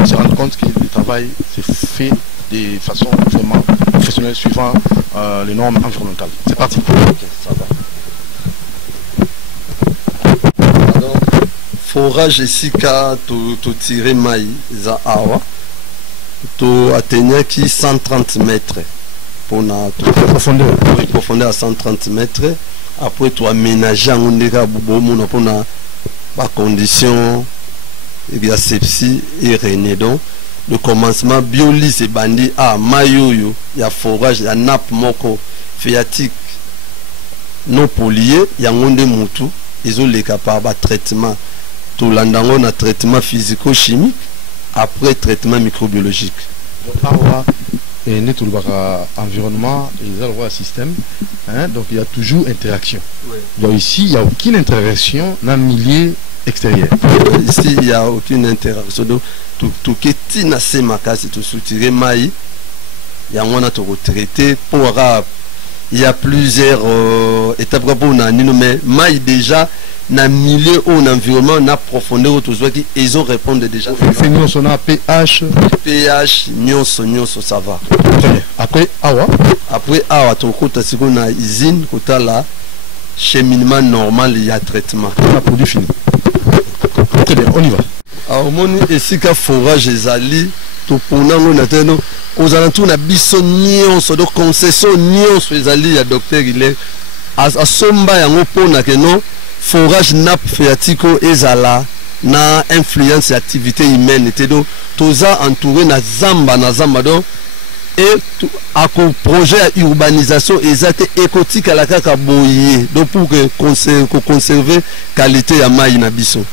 se rende compte que le travail s'est fait de façon vraiment professionnelle suivant les normes environnementales. C'est parti. Okay, ça va. Alors, forage ici car tu tirer maïs za awa tu atteindre qui 130 mètres pour la profondeur à 130 mètres. Après tu aménager en ondeka bobo pour la condition et la sepsie et rené donc le commencement biolyse et bandi à mayoyo il y a forage il y a nappe moko phréatique non polié il y a onde mutu ils ont les capables traitement tout l'andango na traitement physico-chimique après traitement microbiologique. Et tout le environnement et le système, hein, donc il y a toujours interaction. Oui. Donc ici il n'y a aucune interaction dans le milieu extérieur. Ici il n'y a aucune interaction. Donc tout qui est nassé ma case, tout soutirer maï, il y a on a tout retraité pour il y a plusieurs étapes pour nous mais maï déjà dans milieu ou dans environnement na profondeur tout ça qui ils ont répondu déjà. Nous on a pH nyonso ça va. Très bien. Après awa to kota siko na usine kota la cheminement normal il y a traitement. On a produit fini. Très bien, on y va. Alors moni esika forage ezali to ponango na teno aux alentours na biso nyonso do concession nyonso ezali ya docteur il est a somba yango pona que non forage nappe phréatique ezala na influence activité humaine et donc toza entouré na zamba donc et à projet à urbanisation exacte écotique à la kaka boye donc pour que conserver qualité ya mai na biso.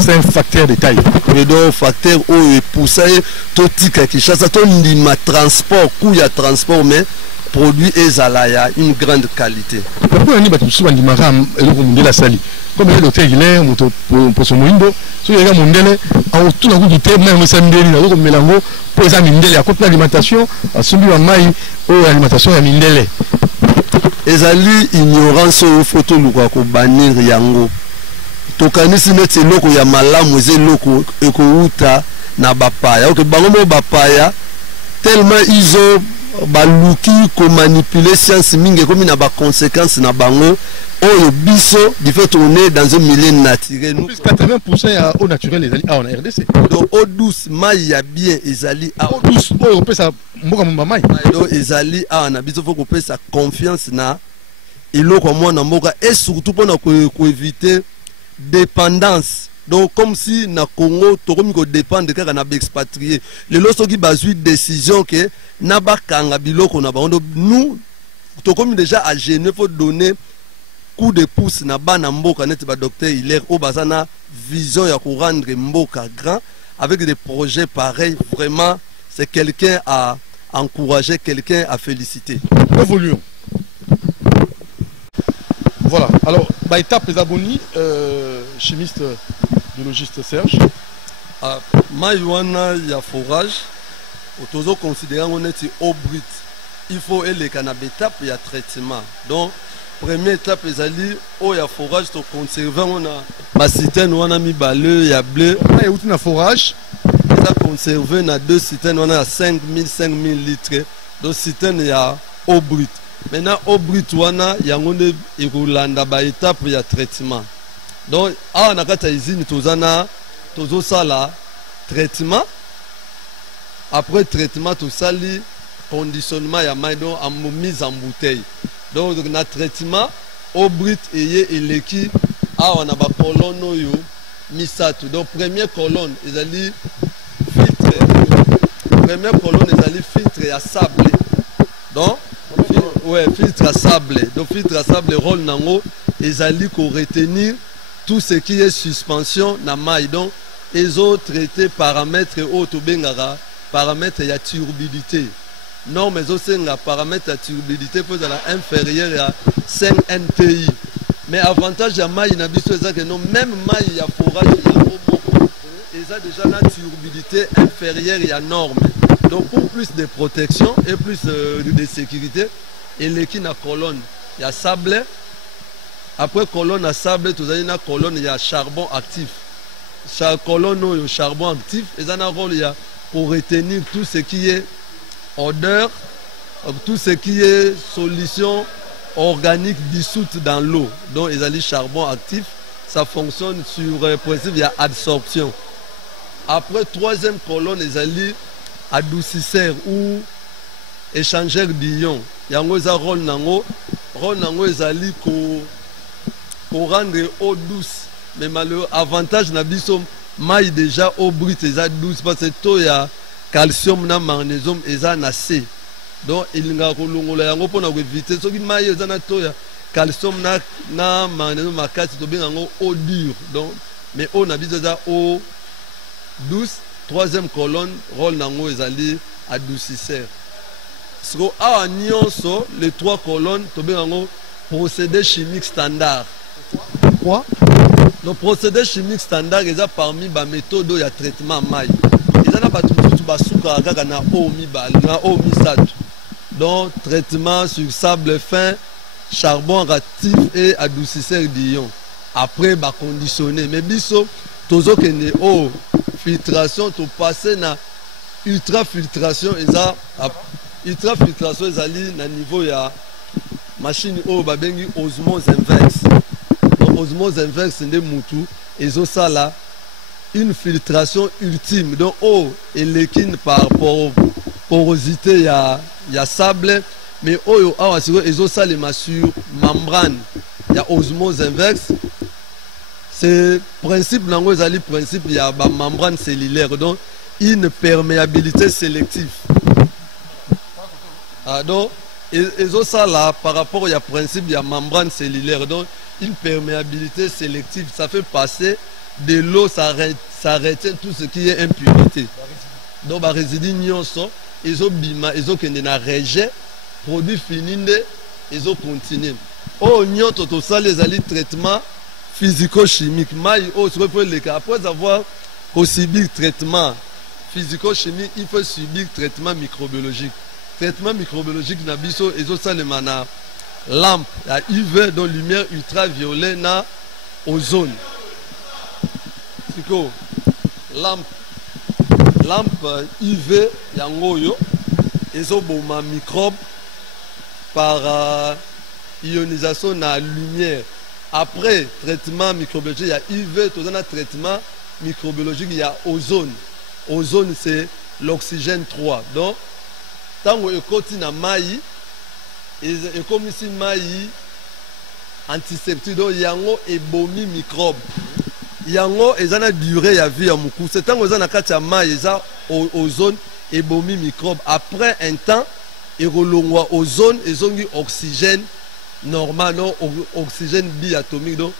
C'est un facteur de taille. Mais donc facteur où poussé tout tika qui chasse tout ndima transport coût ya transport mais produit ezala ya une grande qualité. Pour un niveau de ndimara et la sali. Comme le docteur Guilherme moto pour son mundo, so il y a mondele en tout la route du terme même samedi na ko melango pour les mindele à côté l'alimentation à celui en mai ou alimentation ya mindele. Ezali ignorance au photo luka ko banir yango. Tokanisi neti loko ya malamu ze loko ekouta na bapaya. OK bango mo bapaya tellement ils ont baluki ko manipuler science mingi comme na ba conséquences na bango oyo biso du fait tourner dans un milieu naturel nous plus 80% au naturel ezali en RDC donc eau douce mai ya bien ezali eau douce oyo pesa mboka mumba mai donc ezali na biso faut ko pesa confiance na eloko mwana mboka et surtout pour ko éviter dépendance. Donc comme si na Congo tokomi ko dépendre kaka na expatrié le loso qui bazui décision que na ba kanga biloko na ba nous tokomi déjà à Genève faut donner coup de pouce na bana mboka net ba docteur Hilaire au bazana vision ya ko rendre mboka grand avec des projets pareils. Vraiment c'est quelqu'un à encourager, quelqu'un à féliciter. Évoluons. Voilà, alors, bah, étape les abonnés, chimiste, biologiste Serge. Maïwana, il y a forage. Autozo considérant qu'on est au brut. Il faut les cannabis étape, il y a traitement. Donc, première étape, les alliés, il y a forage, pour conserver, on a ma citerne, on a mis baleux, il y a bleu. Il y a un forage. Ça conservé, on a 2 citernes, on a 5000 litres. Donc, citerne, il y a au brut. Maintenant, au brut, il y a une étape de traitement. Donc, on a une usine, tout ça là, traitement. Après traitement, tout ça, conditionnement, il y a mise en bouteille. Donc, on a traitement, au brut, et l'équipe, on a une colonne, misato. Donc, première colonne, ils allaient filtre. Première colonne, ils allaient filtre à sable. Donc, ouais, filtre à sable. Donc filtre à sable rôle nango ezali ko retenir tout ce qui est suspension na maille. Donc ils ont traité paramètres auto bengara paramètres ya turbidité. Non mais aussi un paramètre à turbidité faut la inférieur à 5 NTI. mais avantage ya mai na biso eza que non même mai ya forage ya moko eza déjà na turbidité inférieure ya norme. Donc pour plus de protection et plus de sécurité, eleki na colonne ya sable. Après colonne à sable, tu as une colonne ya charbon actif. Chaque colonne au charbon actif, et un rôle pour retenir tout ce qui est odeur, tout ce qui est solution organique dissoute dans l'eau. Donc ils ont le charbon actif, ça fonctionne sur le principe il y a absorption. Après troisième colonne, ils ont le adoucisseur ou échangeur d'ions. Il y a un rôle nango ils ont pour rendre eau douce. Mais malheureusement, avantage na biso mai déjà eau brute eza douce parce que to ya calcium na magnésium eza na C. Donc il nga kolongola yango pona ko éviter soki mai eza na to ya calcium na magnésium makati to benga ngo eau dure. Donc mais eau na biso eza eau douce. Troisième colonne rôle nango ezali adoucisseur. So a nyonso les trois colonnes to benga ngo procédé chimique standard. Quoi? Le procédé chimique standard est parmi les méthodes de traitement maï. Ils ont pas tout na omi satu. Donc traitement sur sable fin, charbon actif et adoucisseur d'ions. Après ba conditionner. Mais biso tozo kene eau filtration to passer na ultrafiltration ultrafiltration ezali na niveau ya machine eau ba bengi osmose inverse. Osmose inverse de Moutou et ça là une filtration ultime donc eau et l'équine par porosité il y a sable mais eau et ça les sur membrane il y a osmose inverse c'est principe nango ezali principe il y a membrane cellulaire donc une perméabilité sélective donc et ça là par rapport il y a principe il y a membrane cellulaire donc une perméabilité sélective, ça fait passer de l'eau, ça retient tout ce qui est impurité. Donc, les résidus nyonso, ils ont bima, ils ont qu'un rejet, produit fini, ils ont continué. Oh, nyonso, tout ça, les alliés traitement physico-chimique. Après avoir subi traitement physico-chimique, il faut subir traitement microbiologique. Traitement microbiologique, nabiso, ils ont ça les mana. Lampe à UV dans lumière ultraviolet na ozone. Siko lampe UV yango yo ezoboma microbe par ionisation na lumière. Après traitement microbiologique il y a UV, tout un traitement microbiologique il y a ozone. Ozone c'est l'oxygène 3. Donc tango ekoti na mai et comme ici maï antiseptique donc yango ebomi microbe yango ezana durée ya vie ya muku c'est tant ozana kati ya maï eza ozone ebomi microbe après un temps ekolongwa ozone ezongi oxygène normal non oxygène biatomique donc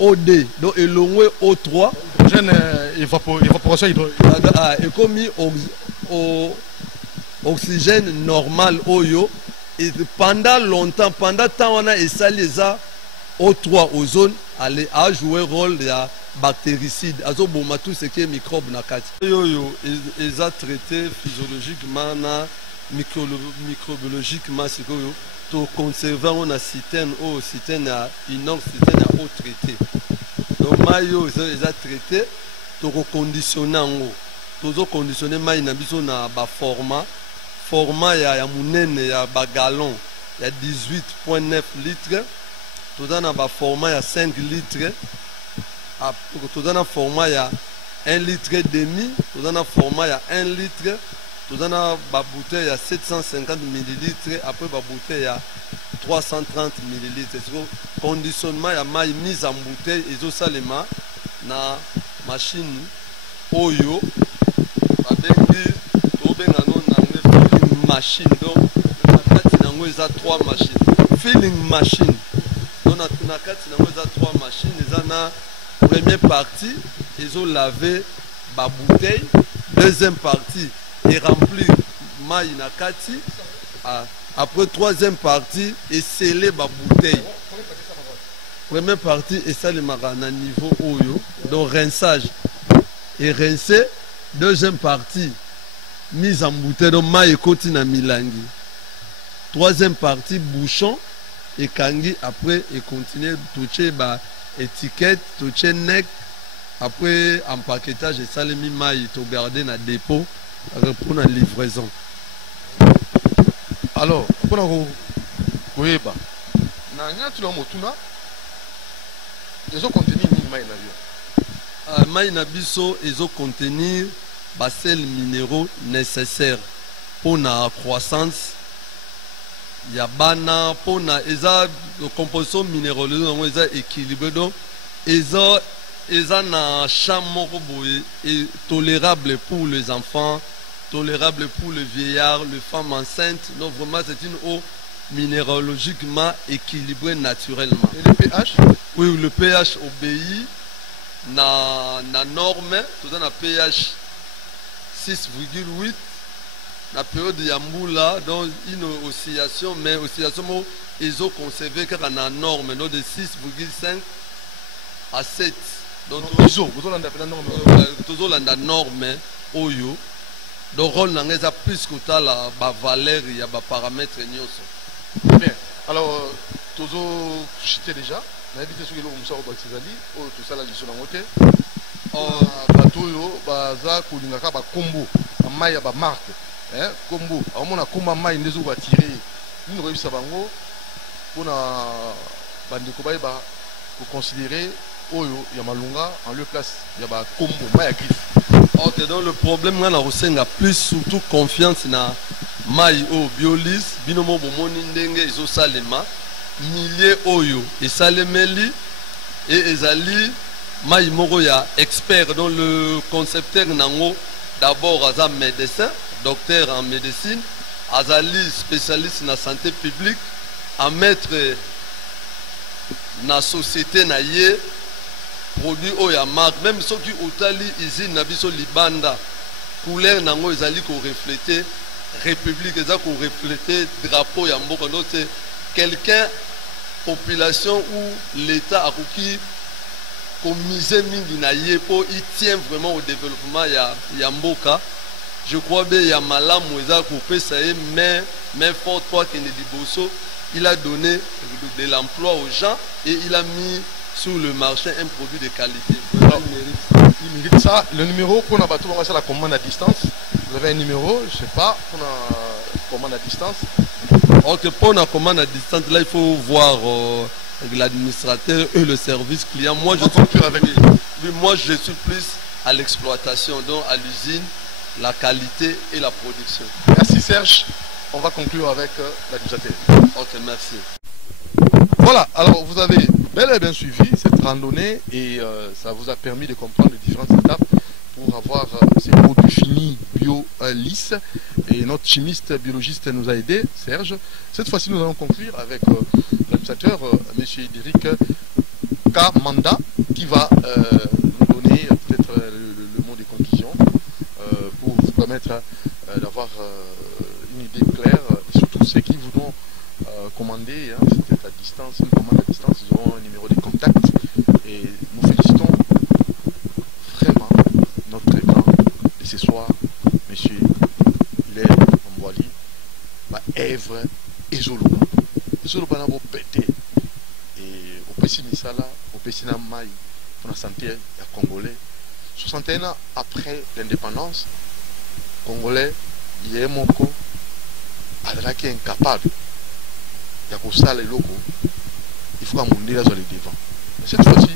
OD donc elongwe O3 oxygène évaporation et comme oxygène normal oyo. Et pendant longtemps, pendant temps on a essayé ça O3 ozone a joué rôle de bactéricide. Azo boma tout ce qui est microbe na kati. Yo ils a traité physiologiquement na microbiologiquement c'est que to conserver on a citerne eau citerne à inox citerne à eau traité. Donc mayo ils a traité to conditionner en eau. To conditionner mai na biso na ba format ya munene ya bagalon ya 18.9 litres tout dans un format ya 5 litres tout dans un format ya 1 litre et demi tout dans un format ya 1 litre tout dans un bouteille ya 750 millilitres après bouteille ya 330 millilitres c'est conditionnement ya mai mise en bouteille et zo salema na machine oyo avec machine donc on a 3 machines filling machine donc on a 3 machines ils ont la première partie ils ont lavé la bouteille deuxième partie et remplir maï na kati après troisième partie et sceller la bouteille Première partie, et ça, le marana niveau Oyo, donc rinçage et rincer. Deuxième partie, mise en bouteille, donc maï koti na milangi. Troisième partie, bouchon et kangi. Après, et continuer, toucher étiquette, toucher neck. Après, empaquetage et ça, les maï, to garder na dépôt pour la livraison. Alors, pour Koeba, tu as motuna, ils ont contenu maï na maï na biso, ils ont contenir sels minéraux nécessaires pour la croissance. Il y a bana pour la composition minérale équilibrée. Donc, ils ont un champ tolérable pour les enfants, tolérable pour les vieillards, les femmes enceintes. Donc, vraiment, c'est une eau minéralogiquement équilibrée naturellement. Et le pH? Oui, le pH obéit à la norme. Tout ça, un pH 6,8. La période de Yamboula, donc une oscillation, mais oscillation, ils ont conservé car on a une norme de 6,5 à 7. Donc, toujours la norme, Oyo. Donc, rôle n'a pas plus que la valeur, il y a des paramètres. Bien. Alors, toujours chité déjà. On a évité ce que l'on a baptisé, tout ça, la mission en côté. Batoyo, baza, koulingaka, ba combo, amaya, ba marque. Combo, à mon akoma maï ndezo va tirer. Nous réussissons à bango pour na bande kobaye ba pour considérer Oyo Yamalunga en lieu place il y a ba combo maï à griffe. Ok, donc le problème là on a plus surtout confiance na maï au biolis binomo bomoni ndenge izo salema milliers Oyo et salemeli et ezali maï moko ya expert donc le concepteur nango d'abord aza médecin, docteur en médecine, azali spécialiste dans la santé publique, à mettre dans la société naïe produit oya marque, même ceux qui otali usine nabiso libanda, couleur nango ezali ko refléter république, ezali ko refléter drapeau ya mboka, donc c'est quelqu'un population où l'État a qui comme misé mingi na ye po il tient vraiment au développement ya mboka. Je crois bien ya malamu eza ko pesa mais fort toi que ne liboso il a donné de l'emploi aux gens et il a mis sur le marché un produit de qualité. Alors, il mérite ça. Le numéro qu'on a battu, on va faire la commande à distance. Vous avez un numéro, je sais pas, pour la commande à distance. Ok, pour la commande à distance, là il faut voir l'administrateur et le service client. Moi je suis plus à l'exploitation, donc à l'usine, la qualité et la production. Merci Serge. On va conclure avec l'administrateur. Ok, merci. Voilà, alors vous avez bel et bien suivi cette randonnée et ça vous a permis de comprendre les différentes étapes pour avoir ces produits finis bio lisses. Et notre chimiste biologiste nous a aidé, Serge. Cette fois-ci, nous allons conclure avec l'administrateur, M. Idrick Kamanda, qui va nous donner peut-être le mot de conclusion pour vous permettre d'avoir une idée claire. Et surtout, ceux qui voudront commander, hein, peut-être à distance, une commande à distance, ils auront un numéro de contact. Et nous félicitons vraiment notre grand de ce soir, M. Hilaire Mbouali, Èvre et Zoloba. Zoloba n'a pas pété. Et au Pessi Misala, au Pessi Namaï, pour la santé des Congolais. 61 ans après l'indépendance, Congolais, Yémoko, Adraki est incapable. Il y a que ça les locaux. Il faut amener là sur les devants. Cette fois-ci,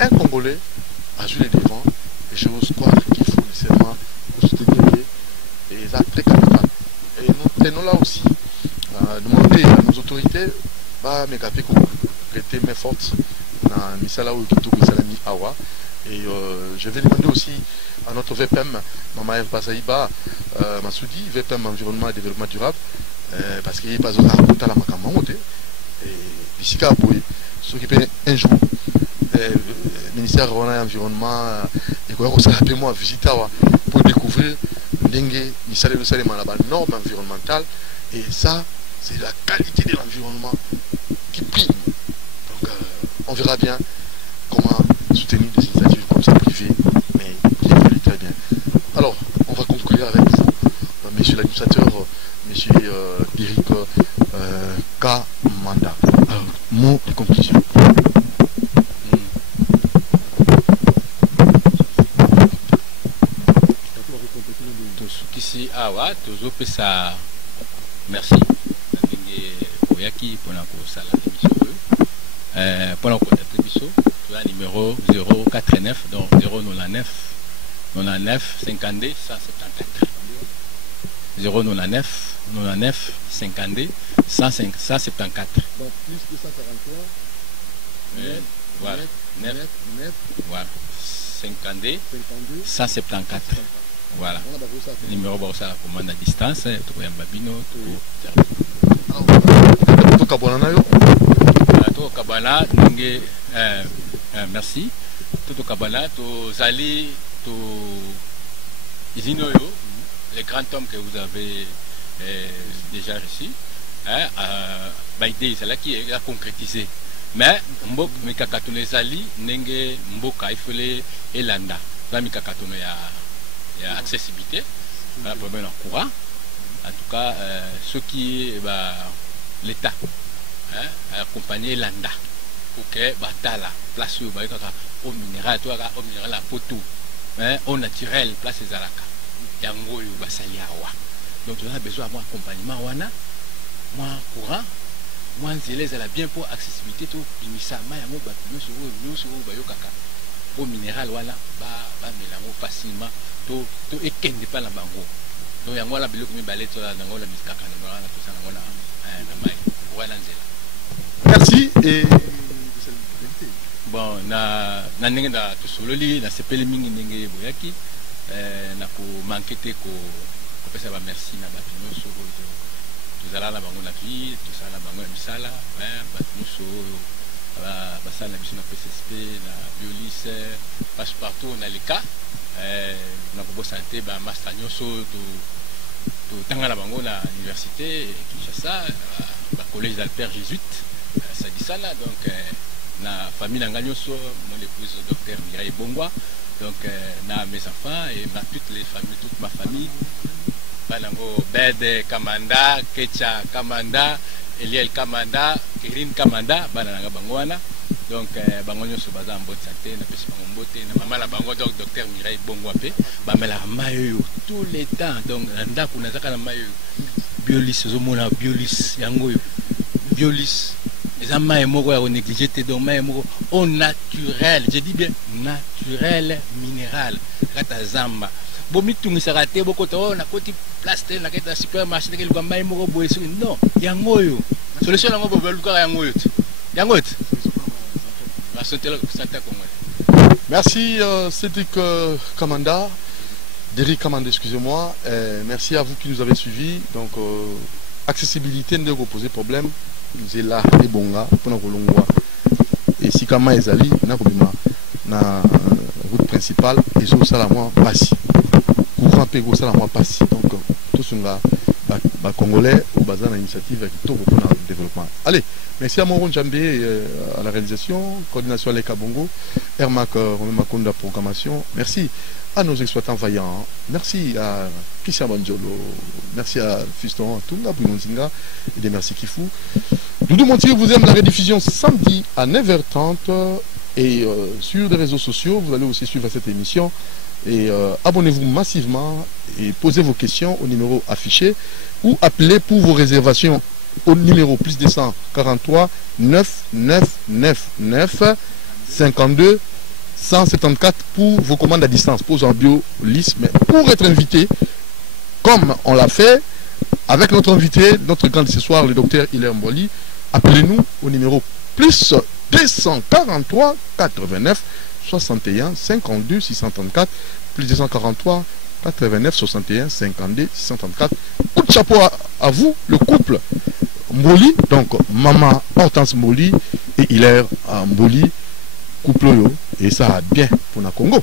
un Congolais a joué les devants. Et je vous crois qu'il faut nécessairement soutenir les actes très capitaux. Et nous tenons là aussi à demander à nos autorités de prêter main forte dans Misala ou Kitoko Salami Awa. Et je vais demander aussi à notre VPM, Mama Eve Basaïba Massoudi, VPM Environnement et Développement Durable, parce qu'il n'y a pas de la Makamote. Et d'ici qu'à Boé, s'occuper un jour, le ministère de l'Environnement, et qu'on s'est appelé moi à visiter pour découvrir Dengue, Misala le Salema, la norme environnementale. Et ça, c'est la qualité de l'environnement qui prime. Donc, on verra bien comment soutenir des initiatives comme ça privées, mais qui évoluent très bien. Alors, on va conclure avec vous, monsieur l'administrateur, monsieur Eric Kamanda. Alors, mot de conclusion. Ici, awa, toujours ça. Merci. Oyaki pour la pour la numéro 089, donc 099 99 52 174. 099 99 52 174. Donc plus 243. Voilà. 9. Voilà. 52 174. Voilà. Numéro pour ça la commande à distance, tout un babino, tout Kabana yo. Tout Kabana, merci. Tout Kabana, tout Zali, tout Izinoyo, les grands hommes que vous avez déjà reçus. Baïdé, c'est là qui a concrétisé. Mais Mbok Mikakatone Zali, Nenge Mboka, il fallait Elanda. Mikakatone il y a accessibilité, un problème en courant. En tout cas, ce qui est l'État a accompagné l'ANDA pour que la place au minéral, la poteau, au naturel, place les Alaka. Yango Basali Awa. Donc on a besoin d'un accompagnement, moi courant, moi zélé, elle a bien pour accessibilité, tout initialement, yango bapino sur Bayokaka. Au minéral, voilà, mélange facilement. To ekende pas la bango donc yango la biloko mi baleto la nango la biskaka na ngona to sana ngona na mai wala nzela. Merci et bon na ndenge da to sololi na sepeli mingi ndenge boyaki na ko manquete ko pesa ba merci na bato nyonso to zala la bango na vie to sala bango na misala bato nyonso basala na biso na PSSP na Biolis Passepartout na leka na ko santé ba master nyonso to tanga na bango na université Kinshasa ba collège d'Alpère jésuite ça dit ça là donc na famille na nyonso mon épouse docteur Mireille Bongwa donc na mes enfants et toutes les familles toute ma famille banango Bede Kamanda Kecha Kamanda Eliel Kamanda Kirin Kamanda bananga bango wana donc bango nyonso baza en bonne santé na pesi bango mbote na mama la bango donc docteur Mireille Bongwa pe bamela mayo tous les temps donc ndako nazaka na mayo Biolis zomona Biolis yango yo Biolis les amaye moko ya négligé te donc maye moko au naturel, je dis bien naturel minéral kata zamba bomitungisa te boko to na koti plastique na kata supermarché te ke maye moko boye non yango yo solution yango bo luka yango yo yango yo. Merci Cédric Kamanda, Derrick Kamanda, excusez-moi. Merci à vous qui nous avez suivis. Donc, accessibilité ne vous poser problème. Nous là les bonga pour nous kolongwa. Et si Kama ezali na kobima na route principale et so sala moi passi. Courant pego sala moi passi. Donc tout ce nga congolais au bazar d'initiative qui tout pour le développement. Allez. Merci à Moron Djambé à la réalisation, coordination avec Kabongo, Ermak Makonda programmation. Merci à nos exploitants vaillants. Merci à Kisha Banjolo. Merci à Fiston Tunga Bouinonzinga et des merci Kifou. Doudou Montier vous aime la rediffusion samedi à 9h30 et sur les réseaux sociaux, vous allez aussi suivre cette émission. Et abonnez-vous massivement et posez vos questions au numéro affiché ou appelez pour vos réservations au numéro plus 243 9999 52 174 pour vos commandes à distance, pour en Biolis. Mais pour être invité, comme on l'a fait avec notre invité, notre grand ce soir, le docteur Hilaire Mboli, appelez-nous au numéro plus 243 89 61 52 634 plus 243 89 61 52 634. Coup de chapeau à vous, le couple Mboli, donc maman Hortense Mboli et Hilaire Mboli, couple yo, et ça a bien pour la Congo.